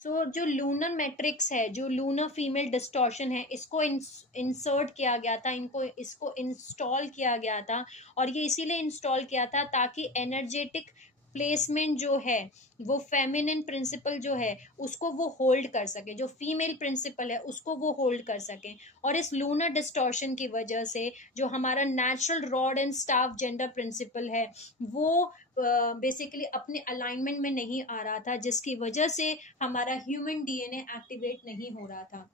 सो जो लूनर मैट्रिक्स है, जो लूनर फीमेल डिस्टॉर्शन है, इसको इंसर्ट किया गया था, इसको इंस्टॉल किया गया था। और ये इसीलिए इंस्टॉल किया था ताकि एनर्जेटिक प्लेसमेंट जो है, वो फेमिनिन प्रिंसिपल जो है उसको वो होल्ड कर सके, जो फीमेल प्रिंसिपल है उसको वो होल्ड कर सकें। और इस लूनर डिस्टॉर्शन की वजह से जो हमारा natural rod and staff gender principle है वो बेसिकली अपने अलाइनमेंट में नहीं आ रहा था, जिसकी वजह से हमारा ह्यूमन डीएनए एक्टिवेट नहीं हो रहा था।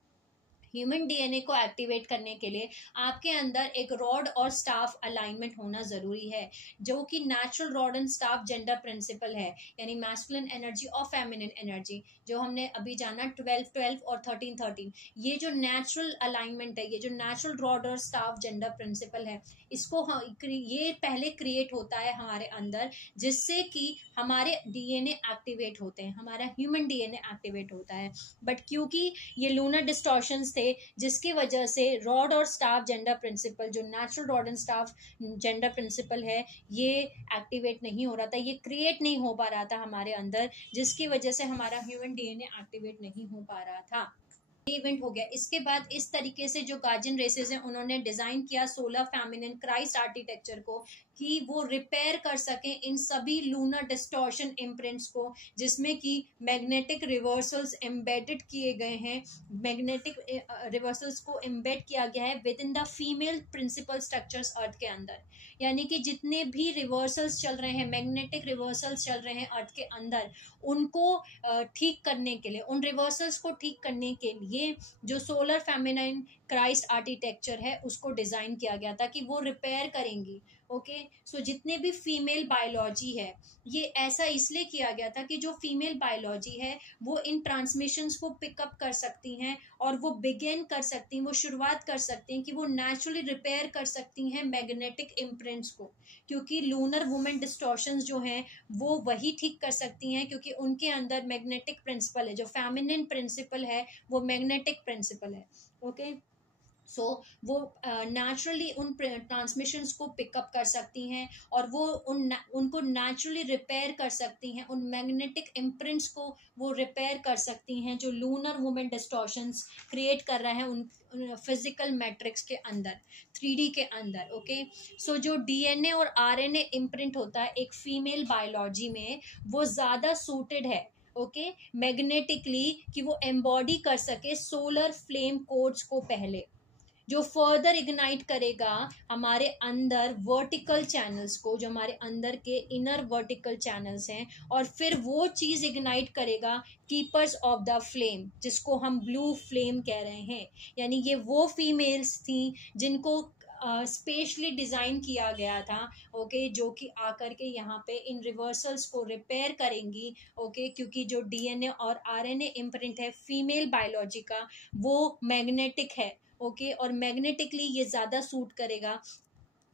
ह्यूमन डीएनए को एक्टिवेट करने के लिए आपके अंदर एक रॉड और स्टाफ अलाइनमेंट होना जरूरी है, जो कि natural rod and staff gender principle है, यानी मैस्कुलिन एनर्जी और फेमिनिन एनर्जी, जो हमने अभी जाना 12-12 और 13-13। ये जो नेचुरल अलाइनमेंट है, ये जो नेचुरल रॉड और स्टाफ जेंडर प्रिंसिपल है, इसको ये पहले क्रिएट होता है हमारे अंदर, जिससे कि हमारे डीएनए एक्टिवेट होते हैं, हमारा ह्यूमन डीएनए एक्टिवेट होता है। बट क्योंकि ये लूनर डिस्टॉर्शंस थे, जिसकी वजह से रॉड और स्टाफ जेंडर प्रिंसिपल, जो natural rod and staff gender principle है, ये एक्टिवेट नहीं हो रहा था, ये क्रिएट नहीं हो पा रहा था हमारे अंदर, जिसकी वजह से हमारा ह्यूमन डीएनए एक्टिवेट नहीं हो पा रहा था। इवेंट हो गया। इसके बाद इस तरीके से जो गार्जियन रेसेस हैं उन्होंने डिजाइन किया सोलर फेमिनिन क्राइस्ट आर्किटेक्चर को, कि वो रिपेयर कर सकें इन सभी लूनर डिस्टॉर्शन इम्प्रिंट्स को, जिसमें कि मैग्नेटिक रिवर्सल्स एम्बेडेड किए गए हैं, मैग्नेटिक रिवर्सल्स को एम्बेड किया गया है within the female principle structures earth के अंदर। यानी कि जितने भी रिवर्सल्स चल रहे हैं, मैग्नेटिक रिवर्सल्स चल रहे हैं अर्थ के अंदर, उनको ठीक करने के लिए, उन रिवर्सल्स को ठीक करने के लिए जो सोलर फेमिनाइन क्राइस्ट आर्किटेक्चर है उसको डिजाइन किया गया था, कि वो रिपेयर करेंगी। ओके, सो जितने भी फीमेल बायोलॉजी है, ये ऐसा इसलिए किया गया था कि जो फीमेल बायोलॉजी है वो इन ट्रांसमिशंस को पिकअप कर सकती हैं, और वो बिगिन कर सकती हैं, वो शुरुआत कर सकती हैं कि वो नेचुरली रिपेयर कर सकती हैं मैग्नेटिक इम्प्रिंट्स को, क्योंकि लूनर वुमेन डिस्टॉर्शंस जो हैं वो वही ठीक कर सकती हैं, क्योंकि उनके अंदर मैग्नेटिक प्रिंसिपल है, जो फेमिनिन प्रिंसिपल है वो मैग्नेटिक प्रिंसिपल है। ओके, सो वो नेचुरली उन ट्रांसमिशंस को पिकअप कर सकती हैं, और वो उनको नेचुरली रिपेयर कर सकती हैं, उन मैग्नेटिक इम्प्रिंट्स को वो रिपेयर कर सकती हैं जो लूनर वुमेन डिस्टॉर्शंस क्रिएट कर रहा है उन फिजिकल मैट्रिक्स के अंदर, 3D के अंदर। ओके, सो जो डीएनए और आरएनए इम्प्रिंट होता है एक फीमेल बायोलॉजी में, वो ज़्यादा सूटेड है ओके मैग्नेटिकली, कि वो एम्बॉडी कर सके सोलर फ्लेम कोड्स को पहले, जो फर्दर इग्नाइट करेगा हमारे अंदर वर्टिकल चैनल्स को, जो हमारे अंदर के इनर वर्टिकल चैनल्स हैं, और फिर वो चीज़ इग्नाइट करेगा कीपर्स ऑफ द फ्लेम, जिसको हम ब्लू फ्लेम कह रहे हैं। यानी ये वो फीमेल्स थी जिनको स्पेशली डिज़ाइन किया गया था, ओके, जो कि आकर के यहाँ पे इन रिवर्सल्स को रिपेयर करेंगी। ओके, क्योंकि जो डीएनए और आरएनए इम्प्रिंट है फीमेल बायोलॉजी का, वो मैग्नेटिक है। ओके, और मैग्नेटिकली ये ज़्यादा सूट करेगा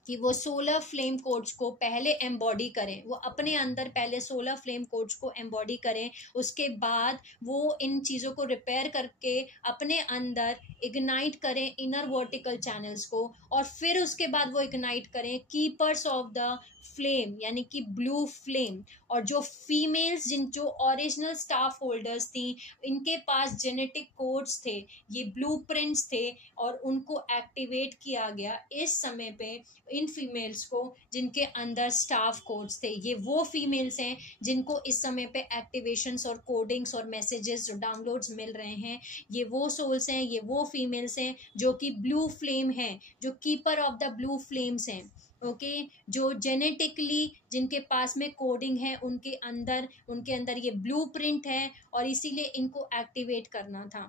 कि वो सोलर फ्लेम कोड्स को पहले एम्बॉडी करें, वो अपने अंदर पहले सोलर फ्लेम कोड्स को एम्बॉडी करें, उसके बाद वो इन चीज़ों को रिपेयर करके अपने अंदर इग्नाइट करें इनर वर्टिकल चैनल्स को, और फिर उसके बाद वो इग्नाइट करें कीपर्स ऑफ द फ्लेम, यानी कि ब्लू फ्लेम। और जो फीमेल्स जो ओरिजिनल स्टाफ होल्डर्स थी, इनके पास जेनेटिक कोड्स थे, ये ब्लूप्रिंट्स थे, और उनको एक्टिवेट किया गया इस समय पे इन फीमेल्स को जिनके अंदर स्टाफ कोड्स थे। ये वो फीमेल्स हैं जिनको इस समय पे एक्टिवेशंस और कोडिंग्स और मैसेजेस जो डाउनलोड्स मिल रहे हैं, ये वो सोल्स हैं, ये वो फीमेल्स हैं जो कि ब्लू फ्लेम हैं, जो keeper of the blue flames हैं। ओके, जो जेनेटिकली जिनके पास में कोडिंग है उनके अंदर ये ब्लूप्रिंट है और इसीलिए इनको एक्टिवेट करना था।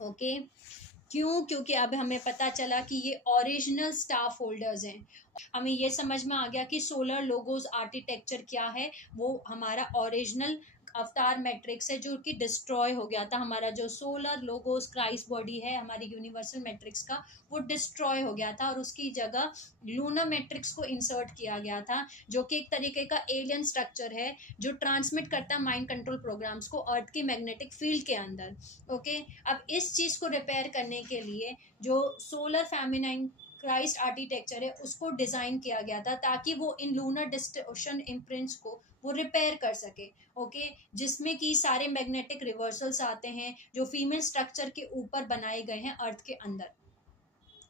ओके, क्यों? क्योंकि अब हमें पता चला कि ये ओरिजिनल स्टाफ होल्डर्स हैं। हमें ये समझ में आ गया कि सोलर लोगोस आर्किटेक्चर क्या है। वो हमारा ओरिजिनल अवतार मैट्रिक्स है जो कि डिस्ट्रॉय हो गया था। हमारा जो सोलर लोगोस क्राइस्ट बॉडी है हमारी यूनिवर्सल मैट्रिक्स का, वो डिस्ट्रॉय हो गया था और उसकी जगह लूनर मैट्रिक्स को इंसर्ट किया गया था, जो कि एक तरीके का एलियन स्ट्रक्चर है जो ट्रांसमिट करता है माइंड कंट्रोल प्रोग्राम्स को अर्थ की मैग्नेटिक फील्ड के अंदर। ओके, अब इस चीज को रिपेयर करने के लिए जो सोलर फेमिनाइन क्राइस्ट आर्किटेक्चर है उसको डिजाइन किया गया था, ताकि वो इन लूनर डिस्टॉर्शन इम्प्रिंट्स को वो रिपेयर कर सके। ओके, जिसमें कि सारे मैग्नेटिक रिवर्सल्स आते हैं जो फीमेल स्ट्रक्चर के ऊपर बनाए गए हैं अर्थ के अंदर।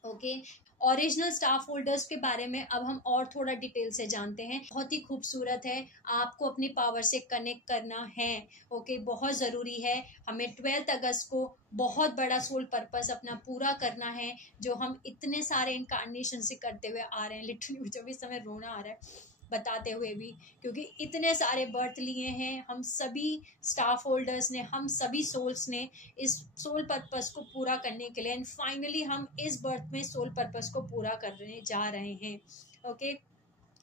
ओके, ओरिजिनल स्टाफ होल्डर्स के बारे में अब हम और थोड़ा डिटेल से जानते हैं। बहुत ही खूबसूरत है, आपको अपनी पावर से कनेक्ट करना है। ओके, बहुत ज़रूरी है। हमें 12 अगस्त को बहुत बड़ा सोल पर्पस अपना पूरा करना है, जो हम इतने सारे इनकारनेशन से करते हुए आ रहे हैं। लिटरली मुझे भी इस समय रोना आ रहा है बताते हुए भी, क्योंकि इतने सारे बर्थ लिए हैं हम सभी स्टाफ होल्डर्स ने, हम सभी सोल्स ने इस सोल पर्पस को पूरा करने के लिए, एंड फाइनली हम इस बर्थ में सोल पर्पस को पूरा करने जा रहे हैं। ओके,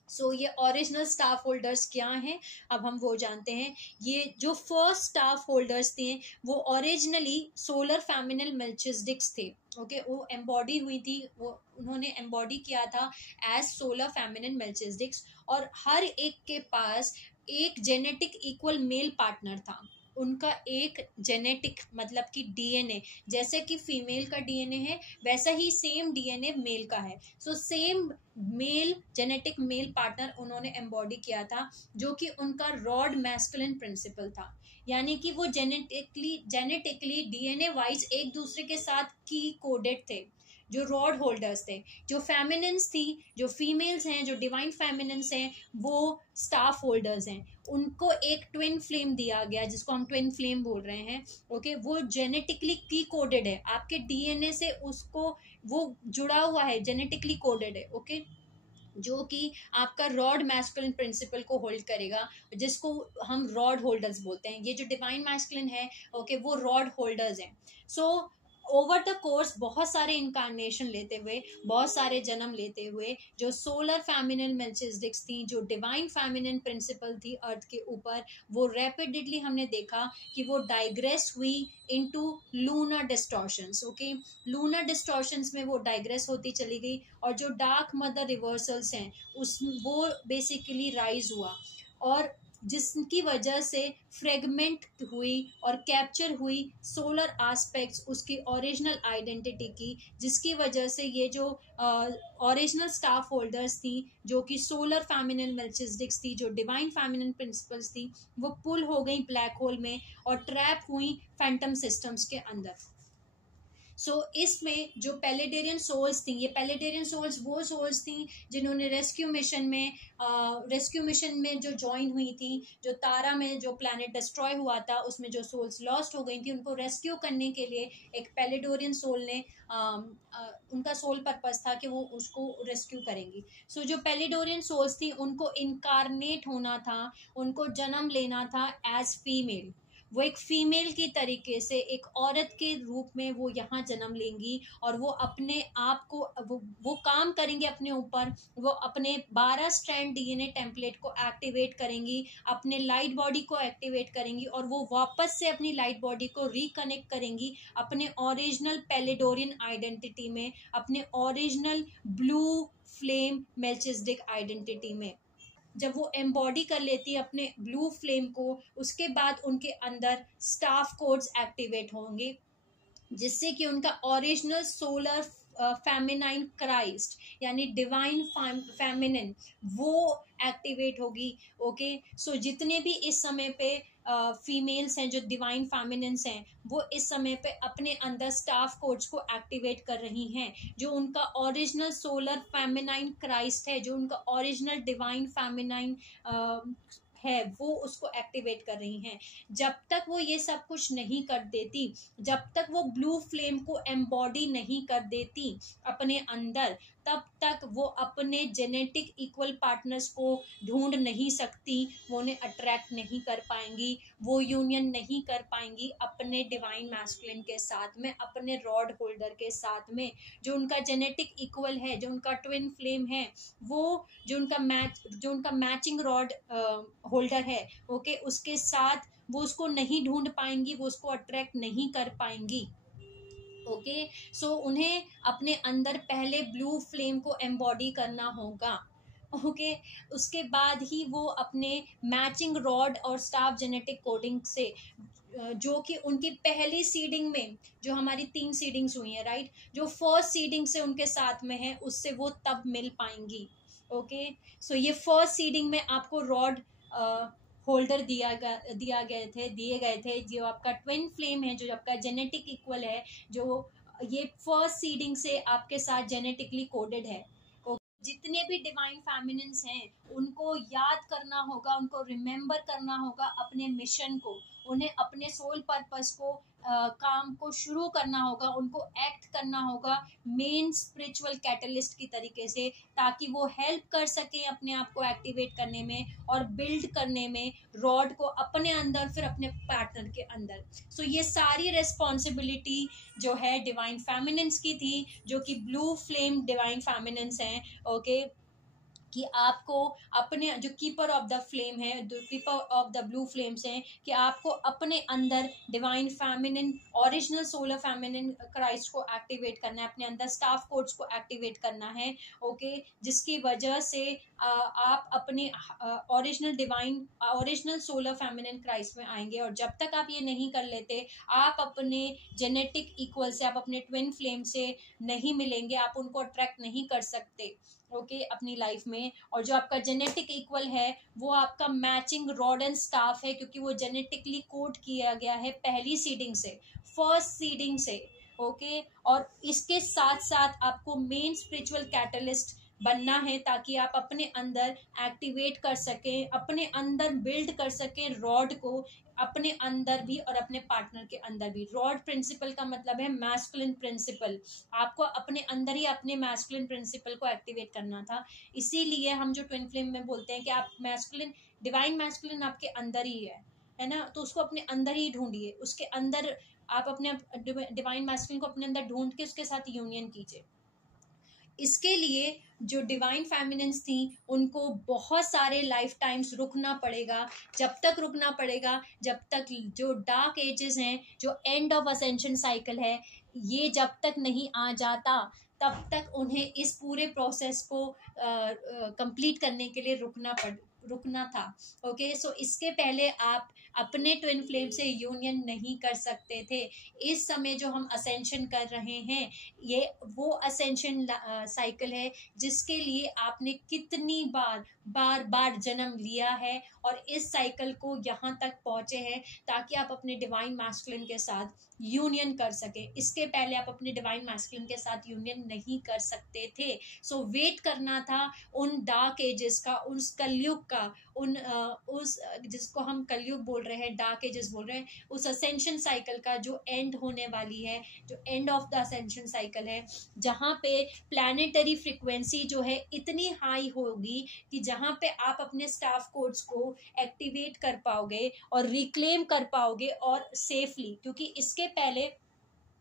सो ये ओरिजिनल स्टाफ होल्डर्स क्या हैं, अब हम वो जानते हैं। ये जो फर्स्ट स्टाफ होल्डर्स थे वो ओरिजिनली सोलर फेमिनल मेल्चिसडिक्स थे। ओके, वो एम्बॉडी हुई थी, वो उन्होंने एम्बॉडी किया था एज सोलर फेमिनल मेल्चिसडिक्स, और हर एक के पास एक जेनेटिक इक्वल मेल पार्टनर था। उनका एक जेनेटिक मतलब कि डीएनए, जैसे कि फीमेल का डीएनए है वैसा ही सेम डीएनए मेल का है। So same male genetic male partner उन्होंने एम्बॉडी किया था, जो कि उनका रॉड मैस्कुलिन प्रिंसिपल था। यानी कि वो जेनेटिकली डीएनए वाइज एक दूसरे के साथ की कोडेड थे, जो रॉड होल्डर्स थे। जो फेमिनिन्स थी, जो फीमेल्स हैं, जो डिवाइन फेमिनिन्स हैं, वो स्टाफ होल्डर्स हैं। उनको एक ट्विन फ्लेम दिया गया जिसको हम ट्विन फ्लेम बोल रहे हैं। ओके, वो जेनेटिकली की कोडेड है, आपके डीएनए से उसको वो जुड़ा हुआ है, जेनेटिकली कोडेड है। ओके, जो कि आपका रॉड मैस्कुलिन प्रिंसिपल को होल्ड करेगा, जिसको हम रॉड होल्डर्स बोलते हैं। ये जो डिवाइन मैस्कुलिन है, ओके, वो रॉड होल्डर्स हैं। सो ओवर द कोर्स बहुत सारे इनकारनेशन लेते हुए, बहुत सारे जन्म लेते हुए, जो सोलर फेमिनल मेल्चिसडिक्स थी, जो डिवाइन फेमिनल प्रिंसिपल थी अर्थ के ऊपर, वो रैपिडली हमने देखा कि वो डाइग्रेस हुई into lunar distortions. Okay, lunar distortions में वो डाइग्रेस होती चली गई, और जो डार्क मदर रिवर्सल्स हैं उस वो बेसिकली राइज हुआ, और जिसकी वजह से फ्रेगमेंट हुई और कैप्चर हुई सोलर एस्पेक्ट्स उसकी ओरिजिनल आइडेंटिटी की, जिसकी वजह से ये जो ओरिजिनल स्टाफ होल्डर्स थी, जो कि सोलर फेमिनल मेल्चिसडिक्स थी, जो डिवाइन फेमिनल प्रिंसिपल्स थी, वो पुल हो गई ब्लैक होल में और ट्रैप हुई फैंटम सिस्टम्स के अंदर। सो इसमें जो पैलेडेरियन सोल्स थी, ये पैलेडेरियन सोल्स वो सोल्स थी जिन्होंने रेस्क्यू मिशन में जो ज्वाइन हुई थी, जो तारा में जो प्लैनेट डिस्ट्रॉय हुआ था उसमें जो सोल्स लॉस्ट हो गई थी, उनको रेस्क्यू करने के लिए एक पैलेडोरियन सोल ने उनका सोल पर्पस था कि वो उसको रेस्क्यू करेंगी। सो जो पैलेडोरियन सोल्स थी उनको इनकारनेट होना था, उनको जन्म लेना था एज फीमेल। वो एक फीमेल की तरीके से एक औरत के रूप में वो यहाँ जन्म लेंगी, और वो अपने आप को वो काम करेंगे अपने ऊपर। वो अपने 12 स्ट्रैंड डीएनए टेम्पलेट को एक्टिवेट करेंगी, अपने लाइट बॉडी को एक्टिवेट करेंगी, और वो वापस से अपनी लाइट बॉडी को रिकनेक्ट करेंगी अपने ओरिजिनल पैलेडोरियन आइडेंटिटी में, अपने ओरिजिनल ब्लू फ्लेम मेल्चिसडिक आइडेंटिटी में। जब वो एम्बॉडी कर लेती है अपने ब्लू फ्लेम को, उसके बाद उनके अंदर स्टाफ कोड्स एक्टिवेट होंगे, जिससे कि उनका ओरिजिनल सोलर फेमिनाइन क्राइस्ट यानी डिवाइन फेमिनिन वो एक्टिवेट होगी। ओके, सो जितने भी इस समय पे फीमेल्स हैं जो डिवाइन फेमिनिन्स हैं, वो इस समय पे अपने अंदर स्टाफ कोड्स को एक्टिवेट कर रही हैं, जो उनका ओरिजिनल सोलर फेमिनाइन क्राइस्ट है, जो उनका ओरिजिनल डिवाइन फेमिनाइन है, वो उसको एक्टिवेट कर रही हैं। जब तक वो ये सब कुछ नहीं कर देती, जब तक वो ब्लू फ्लेम को एम्बॉडी नहीं कर देती अपने अंदर, तब तक वो अपने जेनेटिक इक्वल पार्टनर्स को ढूंढ नहीं सकती, वो उन्हें अट्रैक्ट नहीं कर पाएंगी, वो यूनियन नहीं कर पाएंगी अपने डिवाइन मैस्कुलिन के साथ में, अपने रॉड होल्डर के साथ में, जो उनका जेनेटिक इक्वल है, जो उनका ट्विन फ्लेम है, वो जो उनका मैचिंग रॉड होल्डर है, ओके, उसके साथ वो उसको नहीं ढूंढ पाएंगी, वो उसको अट्रैक्ट नहीं कर पाएंगी। ओके, सो उन्हें अपने अंदर पहले ब्लू फ्लेम को एम्बॉडी करना होगा। ओके, उसके बाद ही वो अपने मैचिंग रॉड और स्टाफ जेनेटिक कोडिंग से, जो कि उनकी पहली सीडिंग में, जो हमारी 3 सीडिंग्स हुई हैं, राइट, जो फर्स्ट सीडिंग से उनके साथ में है, उससे वो तब मिल पाएंगी। ओके, सो ये फर्स्ट सीडिंग में आपको रॉड होल्डर दिए गए थे, जो आपका ट्विन फ्लेम है, जो आपका जेनेटिक इक्वल है, जो ये फर्स्ट सीडिंग से आपके साथ जेनेटिकली कोडेड है। जितने भी डिवाइन फेमिनिन्स हैं, उनको याद करना होगा, उनको रिमेम्बर करना होगा अपने मिशन को, उन्हें अपने सोल पर्पस को, काम को शुरू करना होगा, उनको एक्ट करना होगा मेन स्पिरिचुअल कैटलिस्ट की तरीके से, ताकि वो हेल्प कर सकें अपने आप को एक्टिवेट करने में और बिल्ड करने में रॉड को अपने अंदर, फिर अपने पार्टनर के अंदर। सो ये सारी रेस्पॉन्सिबिलिटी जो है डिवाइन फेमिनिन्स की थी, जो कि ब्लू फ्लेम डिवाइन फेमिनिन्स हैं। ओके, कि आपको अपने, जो कीपर ऑफ द फ्लेम है, जो keeper of the blue flames हैं, कि आपको अपने अंदर divine feminine, original solar feminine Christ को एक्टिवेट करना है, अपने अंदर स्टाफ कोड्स को एक्टिवेट करना है। ओके, जिसकी वजह से आप अपने original divine, original solar feminine Christ में आएंगे। और जब तक आप ये नहीं कर लेते, आप अपने जेनेटिक इक्वल से, आप अपने ट्विन फ्लेम से नहीं मिलेंगे, आप उनको अट्रैक्ट नहीं कर सकते। ओके, अपनी लाइफ में। और जो आपका जेनेटिक इक्वल है, वो आपका मैचिंग रॉड एंड स्टाफ है, क्योंकि वो जेनेटिकली कोड किया गया है पहली सीडिंग से, फर्स्ट सीडिंग से। ओके, और इसके साथ साथ आपको मेन स्पिरिचुअल कैटलिस्ट बनना है, ताकि आप अपने अंदर एक्टिवेट कर सकें, अपने अंदर बिल्ड कर सकें रॉड को, अपने अंदर भी और अपने पार्टनर के अंदर भी। रॉड प्रिंसिपल का मतलब है मैस्कुलिन प्रिंसिपल, आपको अपने अंदर ही अपने मैस्कुलिन प्रिंसिपल को एक्टिवेट करना था। इसीलिए हम जो ट्विन फ्लेम में बोलते हैं कि आप मैस्कुलिन, डिवाइन मैस्कुलिन आपके अंदर ही है ना, तो उसको अपने अंदर ही ढूंढिए, उसके अंदर आप अपने डिवाइन मैस्कुलिन को अपने अंदर ढूंढ के उसके साथ यूनियन कीजिए। इसके लिए जो डिवाइन फेमिनिन्स थी, उनको बहुत सारे लाइफ टाइम्स रुकना पड़ेगा। जब तक रुकना पड़ेगा, जब तक जो डार्क एजेस हैं, जो एंड ऑफ असेंशन साइकिल है, ये जब तक नहीं आ जाता, तब तक उन्हें इस पूरे प्रोसेस को कंप्लीट करने के लिए रुकना था। ओके, सो इसके पहले आप अपने ट्विन फ्लेम से यूनियन नहीं कर सकते थे। इस समय जो हम असेंशन कर रहे हैं, ये वो असेंशन साइकिल है जिसके लिए आपने कितनी बार जन्म लिया है, और इस साइकिल को यहाँ तक पहुंचे हैं ताकि आप अपने डिवाइन मैस्कुलिन के साथ यूनियन कर सके। इसके पहले आप अपने डिवाइन मैस्कुलिन के साथ यूनियन नहीं कर सकते थे। सो वेट करना था उन डार्क एजेस का, उस कलयुग का, उस जिसको हम कलयुग बोल रहे हैं, डार्क एजेस बोल रहे हैं, उस असेंशन साइकिल का जो एंड होने वाली है, जो end of the ascension cycle है, जहाँ पे प्लैनेटरी फ्रिक्वेंसी जो है इतनी हाई होगी कि जहाँ पे आप अपने स्टाफ कोड्स को एक्टिवेट कर पाओगे और रिक्लेम कर पाओगे, और सेफली, क्योंकि इसके पहले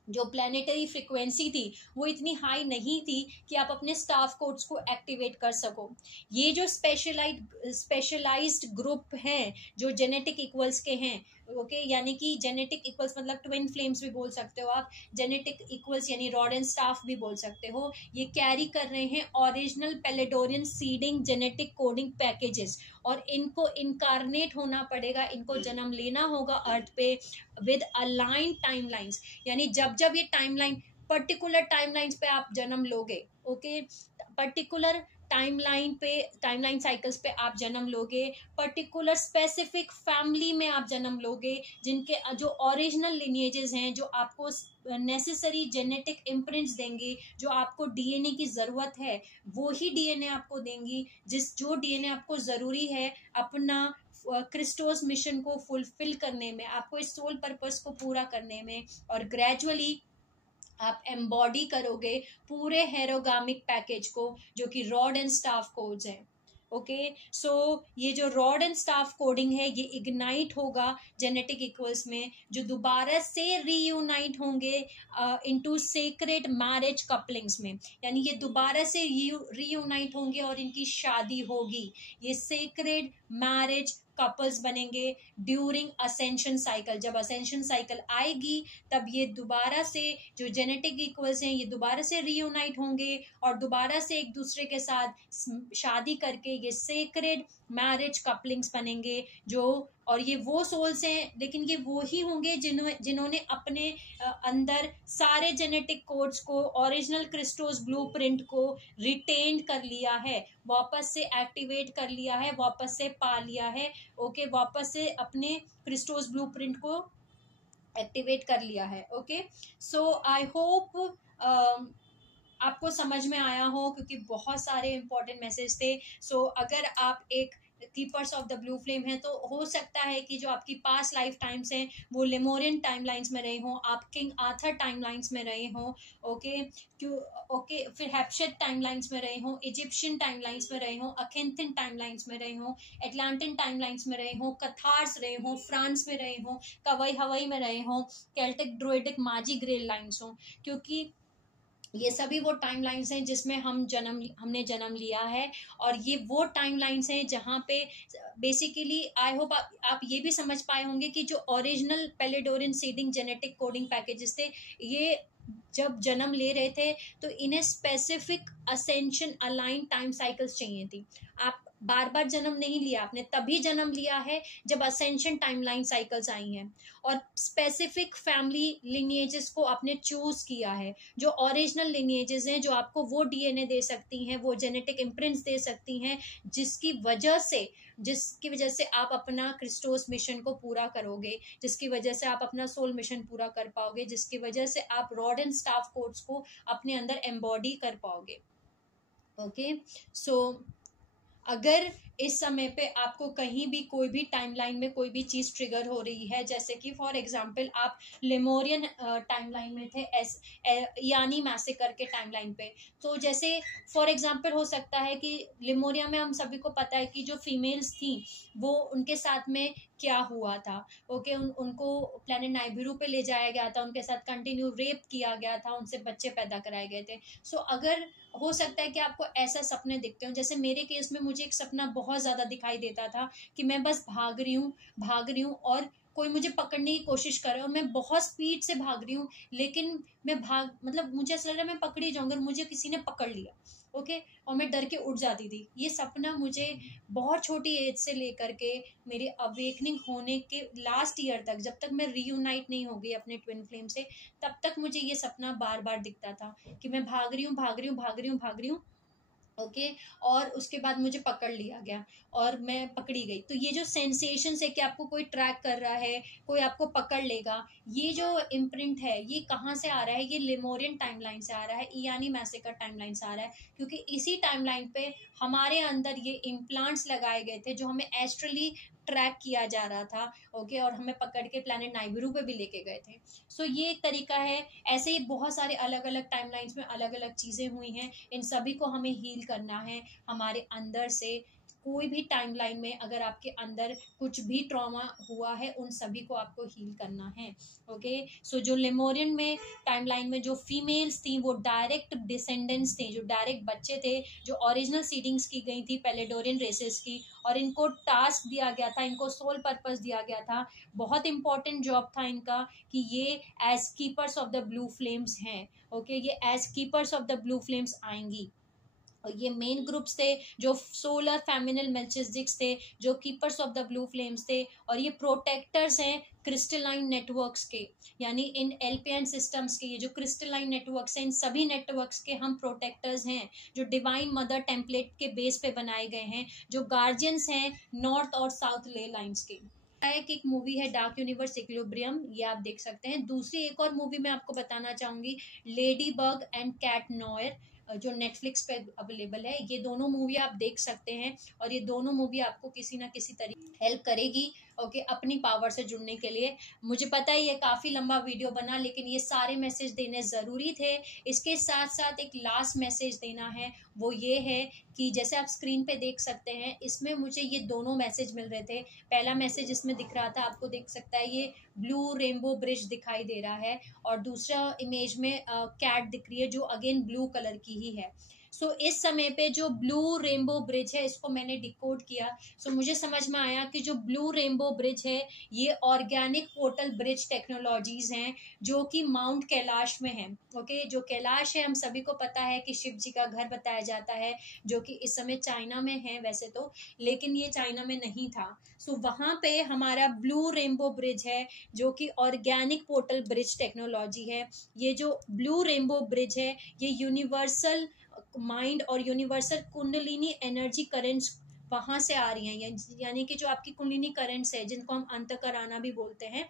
जो प्लैनेटरी फ्रिक्वेंसी थी वो इतनी हाई नहीं थी कि आप अपने स्टाफ कोड्स को एक्टिवेट कर सको। ये जो स्पेशलाइज्ड ग्रुप हैं, जो जेनेटिक इक्वल्स के हैं, ओके, यानी कि जेनेटिक इक्वल्स मतलब ट्विन फ्लेम्स भी बोल सकते हो आप, जेनेटिक इक्वल्स यानी रॉड एंड स्टाफ भी बोल सकते हो, ये कैरी कर रहे हैं original Peladorian seeding genetic coding packages, और इनको इनकारनेट होना पड़ेगा, इनको जन्म लेना होगा अर्थ पे विद अलाइन टाइमलाइंस। यानी जब जब ये टाइमलाइन, पर्टिकुलर टाइमलाइंस पे आप जन्म लोगे, ओके, पर्टिकुलर टाइमलाइन साइकिल्स पे आप जन्म लोगे, पर्टिकुलर स्पेसिफिक फैमिली में आप जन्म लोगे, जिनके जो ओरिजिनल लिनिएजेस हैं, जो आपको नेसेसरी जेनेटिक इम्प्रिंट्स देंगी, जो आपको डीएनए की ज़रूरत है, वो ही डीएनए आपको देंगी, जो डीएनए आपको ज़रूरी है अपना क्रिस्टोस मिशन को फुलफिल करने में, आपको इस सोल पर्पस को पूरा करने में। और ग्रेजुअली आप एम्बॉडी करोगे पूरे हेरोगामिक पैकेज को, जो कि रॉड एंड स्टाफ कोड्स है। ओके, सो ये जो रॉड एंड स्टाफ कोडिंग है ये इग्नाइट होगा जेनेटिक इक्वल्स में, जो दोबारा से रीयूनाइट होंगे इनटू सेक्रेड मैरिज कपलिंग्स में, यानी ये दोबारा से रीयूनाइट होंगे और इनकी शादी होगी। ये सेक्रेड मैरिज कपल्स बनेंगे ड्यूरिंग असेंशन साइकिल। जब असेंशन साइकिल आएगी तब ये दोबारा से जो जेनेटिक इक्वल्स हैं ये दोबारा से रीयूनाइट होंगे और दोबारा से एक दूसरे के साथ शादी करके ये सेक्रेड मैरिज कपलिंग्स बनेंगे। जो और ये वो सोल्स हैं, लेकिन ये वो ही होंगे जिन्होंने अपने अंदर सारे जेनेटिक कोड्स को, ओरिजिनल क्रिस्टोस ब्लूप्रिंट को रिटेन कर लिया है, वापस से एक्टिवेट कर लिया है, वापस से पा लिया है। ओके, वापस से अपने क्रिस्टोस ब्लूप्रिंट को एक्टिवेट कर लिया है। ओके, सो आई होप आपको समझ में आया हो, क्योंकि बहुत सारे इंपॉर्टेंट मैसेज थे। सो अगर आप एक keepers of the blue flame है तो हो सकता है कि जो आपकी पास्ट लाइफ टाइम्स हैं वो लेमोरियन टाइमलाइंस में रहे हों, आप किंग आर्थर टाइमलाइंस में रहे हों। ओके, ओके, फिर हैप्शेट टाइमलाइंस में रहे हों, इजिप्शियन टाइमलाइंस में रहे हों, अखेंथन टाइमलाइंस में रहे हों, एटलांटिन टाइमलाइंस में रहे हों, कथार्स रहे हों, फ्रांस में रहे हों, कवई हवाई में रहे हों, केल्टिक ड्रोइडिक माजी ग्रेल लाइन्स हों, क्योंकि ये सभी वो टाइमलाइंस हैं जिसमें हमने जन्म लिया है। और ये वो टाइमलाइंस हैं जहाँ पे बेसिकली आई होप आप ये भी समझ पाए होंगे कि जो original Peladorian seeding genetic coding packages थे, ये जब जन्म ले रहे थे तो इन्हें specific ascension align time cycles चाहिए थी। आप बार बार जन्म नहीं लिया आपने, तभी जन्म लिया है जब असेंशन टाइमलाइन साइकिल्स आई हैं और स्पेसिफिक फैमिली लिनिएजेस को आपने चूज किया है, जो ओरिजिनल लिनिएजेस हैं, जो आपको वो डीएनए दे सकती हैं, वो जेनेटिक इम्प्रिंट्स दे सकती हैं, जिसकी वजह से आप अपना क्रिस्टोस मिशन को पूरा करोगे, जिसकी वजह से आप अपना सोल मिशन पूरा कर पाओगे, जिसकी वजह से आप रॉड एंड स्टाफ कोड्स को अपने अंदर एम्बॉडी कर पाओगे। ओके, सो अगर इस समय पे आपको कहीं भी कोई भी टाइमलाइन में कोई भी चीज ट्रिगर हो रही है, जैसे कि फॉर एग्जांपल आप लेमोरियन टाइमलाइन में थे, यानी मैसेकर के टाइमलाइन पे, तो जैसे फॉर एग्जांपल हो सकता है कि लेमोरिया में हम सभी को पता है कि जो फीमेल्स थी वो उनके साथ में क्या हुआ था। ओके, उनको प्लेनेट नाइबिरू पे ले जाया गया था, उनके साथ कंटिन्यू रेप किया गया था, उनसे बच्चे पैदा कराए गए थे। सो अगर हो सकता है कि आपको ऐसा सपने दिखते हो, जैसे मेरे केस में मुझे एक सपना बहुत ज्यादा दिखाई देता था कि मैं बस भाग रही हूँ और कोई मुझे पकड़ने की कोशिश कर रहा है और मैं बहुत स्पीड से भाग रही हूँ, लेकिन मैं मतलब मुझे ऐसा लग रहा है मैं पकड़ी जाऊंगी और मुझे किसी ने पकड़ लिया। ओके, और मैं डर के उठ जाती थी। ये सपना मुझे बहुत छोटी एज से लेकर के मेरे अवेकनिंग होने के लास्ट ईयर तक, जब तक मैं रीयूनाइट नहीं हो गई अपने ट्विन फ्लेम से, तब तक मुझे ये सपना बार बार दिखता था कि मैं भाग रही हूँ। ओके, और उसके बाद मुझे पकड़ लिया गया और मैं पकड़ी गई। तो ये जो सेंसेशन है कि आपको कोई ट्रैक कर रहा है, कोई आपको पकड़ लेगा, ये जो इम्प्रिंट है ये कहाँ से आ रहा है? ये लेमोरियन टाइमलाइन से आ रहा है, यानी मैसेकर टाइमलाइन से आ रहा है, क्योंकि इसी टाइमलाइन पे हमारे अंदर ये इम्प्लांट्स लगाए गए थे जो हमें एस्ट्रली ट्रैक किया जा रहा था। ओके, और हमें पकड़ के प्लेनेट नाइबिरू पे भी लेके गए थे। सो ये एक तरीका है। ऐसे ही बहुत सारे अलग अलग टाइमलाइंस में अलग अलग चीज़ें हुई हैं, इन सभी को हमें हील करना है हमारे अंदर से। कोई भी टाइमलाइन में अगर आपके अंदर कुछ भी ट्रॉमा हुआ है, उन सभी को आपको हील करना है। ओके, सो जो लेमोरियन में टाइमलाइन में जो फीमेल्स थी वो डायरेक्ट डिसेंडेंट्स थे, जो डायरेक्ट बच्चे थे, जो ओरिजिनल सीडिंग्स की गई थी पेलेडोरियन रेसेस की, और इनको टास्क दिया गया था, इनको सोल पर्पस दिया गया था, बहुत इंपॉर्टेंट जॉब था इनका कि ये age keepers of the blue flames हैं। ओके, ये age keepers of the blue flames आएंगी। और ये मेन ग्रुप्स थे जो सोलर फेमिनल मेल्चिस्टिक्स थे, जो keepers of the blue flames थे, और ये प्रोटेक्टर्स हैं क्रिस्टलाइन नेटवर्क्स के, यानी इन एलपीएन सिस्टम्स के। ये जो क्रिस्टलाइन नेटवर्क्स हैं, इन सभी नेटवर्क्स के हम प्रोटेक्टर्स हैं, जो डिवाइन मदर टेम्पलेट के बेस पे बनाए गए हैं, जो गार्जियंस हैं नॉर्थ और साउथ ले लाइन्स के। एक मूवी है डार्क यूनिवर्स इक्विलिब्रियम, ये आप देख सकते हैं। दूसरी एक और मूवी मैं आपको बताना चाहूंगी, Ladybug and Cat Noir, जो नेटफ्लिक्स पे अवेलेबल है। ये दोनों मूवी आप देख सकते हैं और ये दोनों मूवी आपको किसी ना किसी तरीके हेल्प करेगी ओके, अपनी पावर से जुड़ने के लिए। मुझे पता है ये काफ़ी लंबा वीडियो बना, लेकिन ये सारे मैसेज देने ज़रूरी थे। इसके साथ साथ एक लास्ट मैसेज देना है, वो ये है कि जैसे आप स्क्रीन पे देख सकते हैं, इसमें मुझे ये दोनों मैसेज मिल रहे थे। पहला मैसेज इसमें दिख रहा था, आपको देख सकता है ये ब्लू रेनबो ब्रिज दिखाई दे रहा है, और दूसरा इमेज में कैट दिख रही है जो अगेन ब्लू कलर की ही है। सो इस समय पे जो ब्लू रेनबो ब्रिज है, इसको मैंने डिकोड किया। सो मुझे समझ में आया कि जो ब्लू रेनबो ब्रिज है, ये ऑर्गेनिक पोर्टल ब्रिज टेक्नोलॉजीज हैं जो कि माउंट कैलाश में है। ओके, जो कैलाश है हम सभी को पता है कि शिव जी का घर बताया जाता है, जो कि इस समय चाइना में है वैसे तो, लेकिन ये चाइना में नहीं था। सो वहाँ पे हमारा ब्लू रेनबो ब्रिज है जो कि ऑर्गेनिक पोर्टल ब्रिज टेक्नोलॉजी है। ये जो ब्लू रेनबो ब्रिज है, ये यूनिवर्सल माइंड और यूनिवर्सल कुंडलिनी एनर्जी करेंट्स वहां से आ रही हैं, यानी कि जो आपकी कुंडलिनी करेंट्स है, जिनको हम अंतकराना भी बोलते हैं,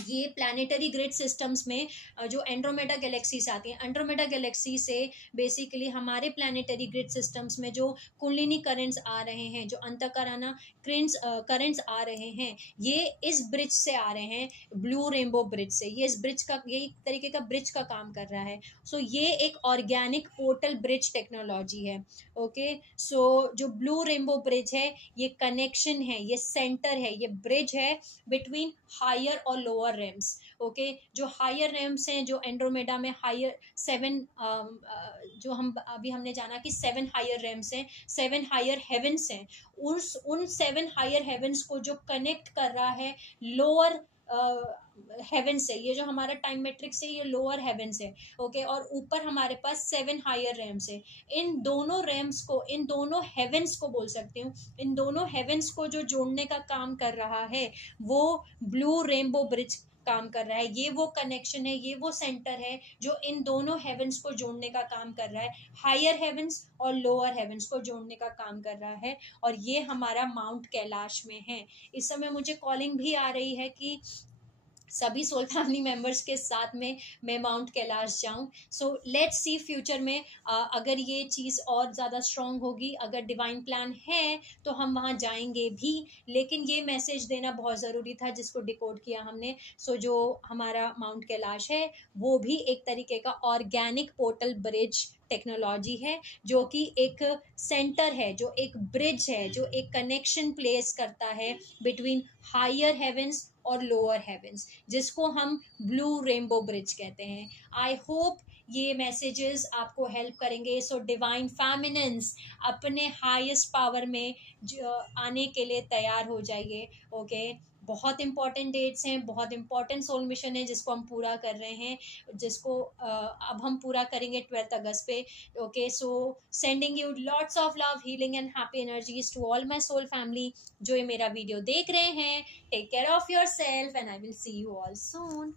ये प्लानिटरी ग्रिड सिस्टम्स में जो एंड्रोमेडा गैलेक्सी से आती हैं, एंड्रोमेडा गैलेक्सी से बेसिकली हमारे प्लानिटरी ग्रिड सिस्टम्स में जो कुंडलिनी करंट्स आ रहे हैं, जो अंतकराना करंट्स आ रहे हैं, ये इस ब्रिज से आ रहे हैं, ब्लू रेनबो ब्रिज से। ये इस ब्रिज का, यही तरीके का ब्रिज का काम कर रहा है। सो ये एक ऑर्गेनिक पोर्टल ब्रिज टेक्नोलॉजी है। ओके, सो जो ब्लू रेनबो ब्रिज है, ये कनेक्शन है, ये सेंटर है, ये ब्रिज है बिटवीन हायर और लोअर रेम्स। ओके, जो हायर रेम्स हैं, जो एंड्रोमेडा में हायर 7 जो हम अभी हमने जाना कि 7 हायर रेम्स हैं, 7 हायर हेवंस हैं, उन 7 हायर हेवंस को जो कनेक्ट कर रहा है लोअर हेवन से, ये जो हमारा टाइम मैट्रिक्स है, ये लोअर हेवन से। ओके, और ऊपर हमारे पास 7 हायर रेम्स है। इन दोनों रेम्स को, इन दोनों हेवंस को बोल सकती हूँ, इन दोनों हेवंस को जो जोड़ने का काम कर रहा है, वो ब्लू रेनबो ब्रिज काम कर रहा है। ये वो कनेक्शन है, ये वो सेंटर है जो इन दोनों हेवंस को जोड़ने का काम कर रहा है, हायर हेवंस और लोअर हेवंस को जोड़ने का काम कर रहा है। और ये हमारा माउंट कैलाश में है। इस समय मुझे कॉलिंग भी आ रही है कि सभी सोल फैमिली मेंबर्स के साथ में मैं माउंट कैलाश जाऊं। सो लेट्स सी फ्यूचर में अगर ये चीज़ और ज़्यादा स्ट्रांग होगी, अगर डिवाइन प्लान है तो हम वहाँ जाएंगे भी, लेकिन ये मैसेज देना बहुत ज़रूरी था जिसको डिकोड किया हमने। सो जो हमारा माउंट कैलाश है, वो भी एक तरीके का ऑर्गेनिक पोर्टल ब्रिज टेक्नोलॉजी है, जो कि एक सेंटर है, जो एक ब्रिज है, जो एक कनेक्शन प्लेस करता है बिटवीन हायर हेवंस और लोअर हेवंस, जिसको हम ब्लू रेनबो ब्रिज कहते हैं। आई होप ये मैसेजेस आपको हेल्प करेंगे। सो डिवाइन फेमिनिन्स, अपने हाईएस्ट पावर में आने के लिए तैयार हो जाइए। ओके, बहुत इंपॉर्टेंट डेट्स हैं, बहुत इंपॉर्टेंट सोल मिशन है जिसको हम पूरा कर रहे हैं, जिसको अब हम पूरा करेंगे 12 अगस्त पे। Okay, so sending you lots of love, healing and happy energies to all my soul family जो ये मेरा वीडियो देख रहे हैं। Take care of your self and I will see you all soon.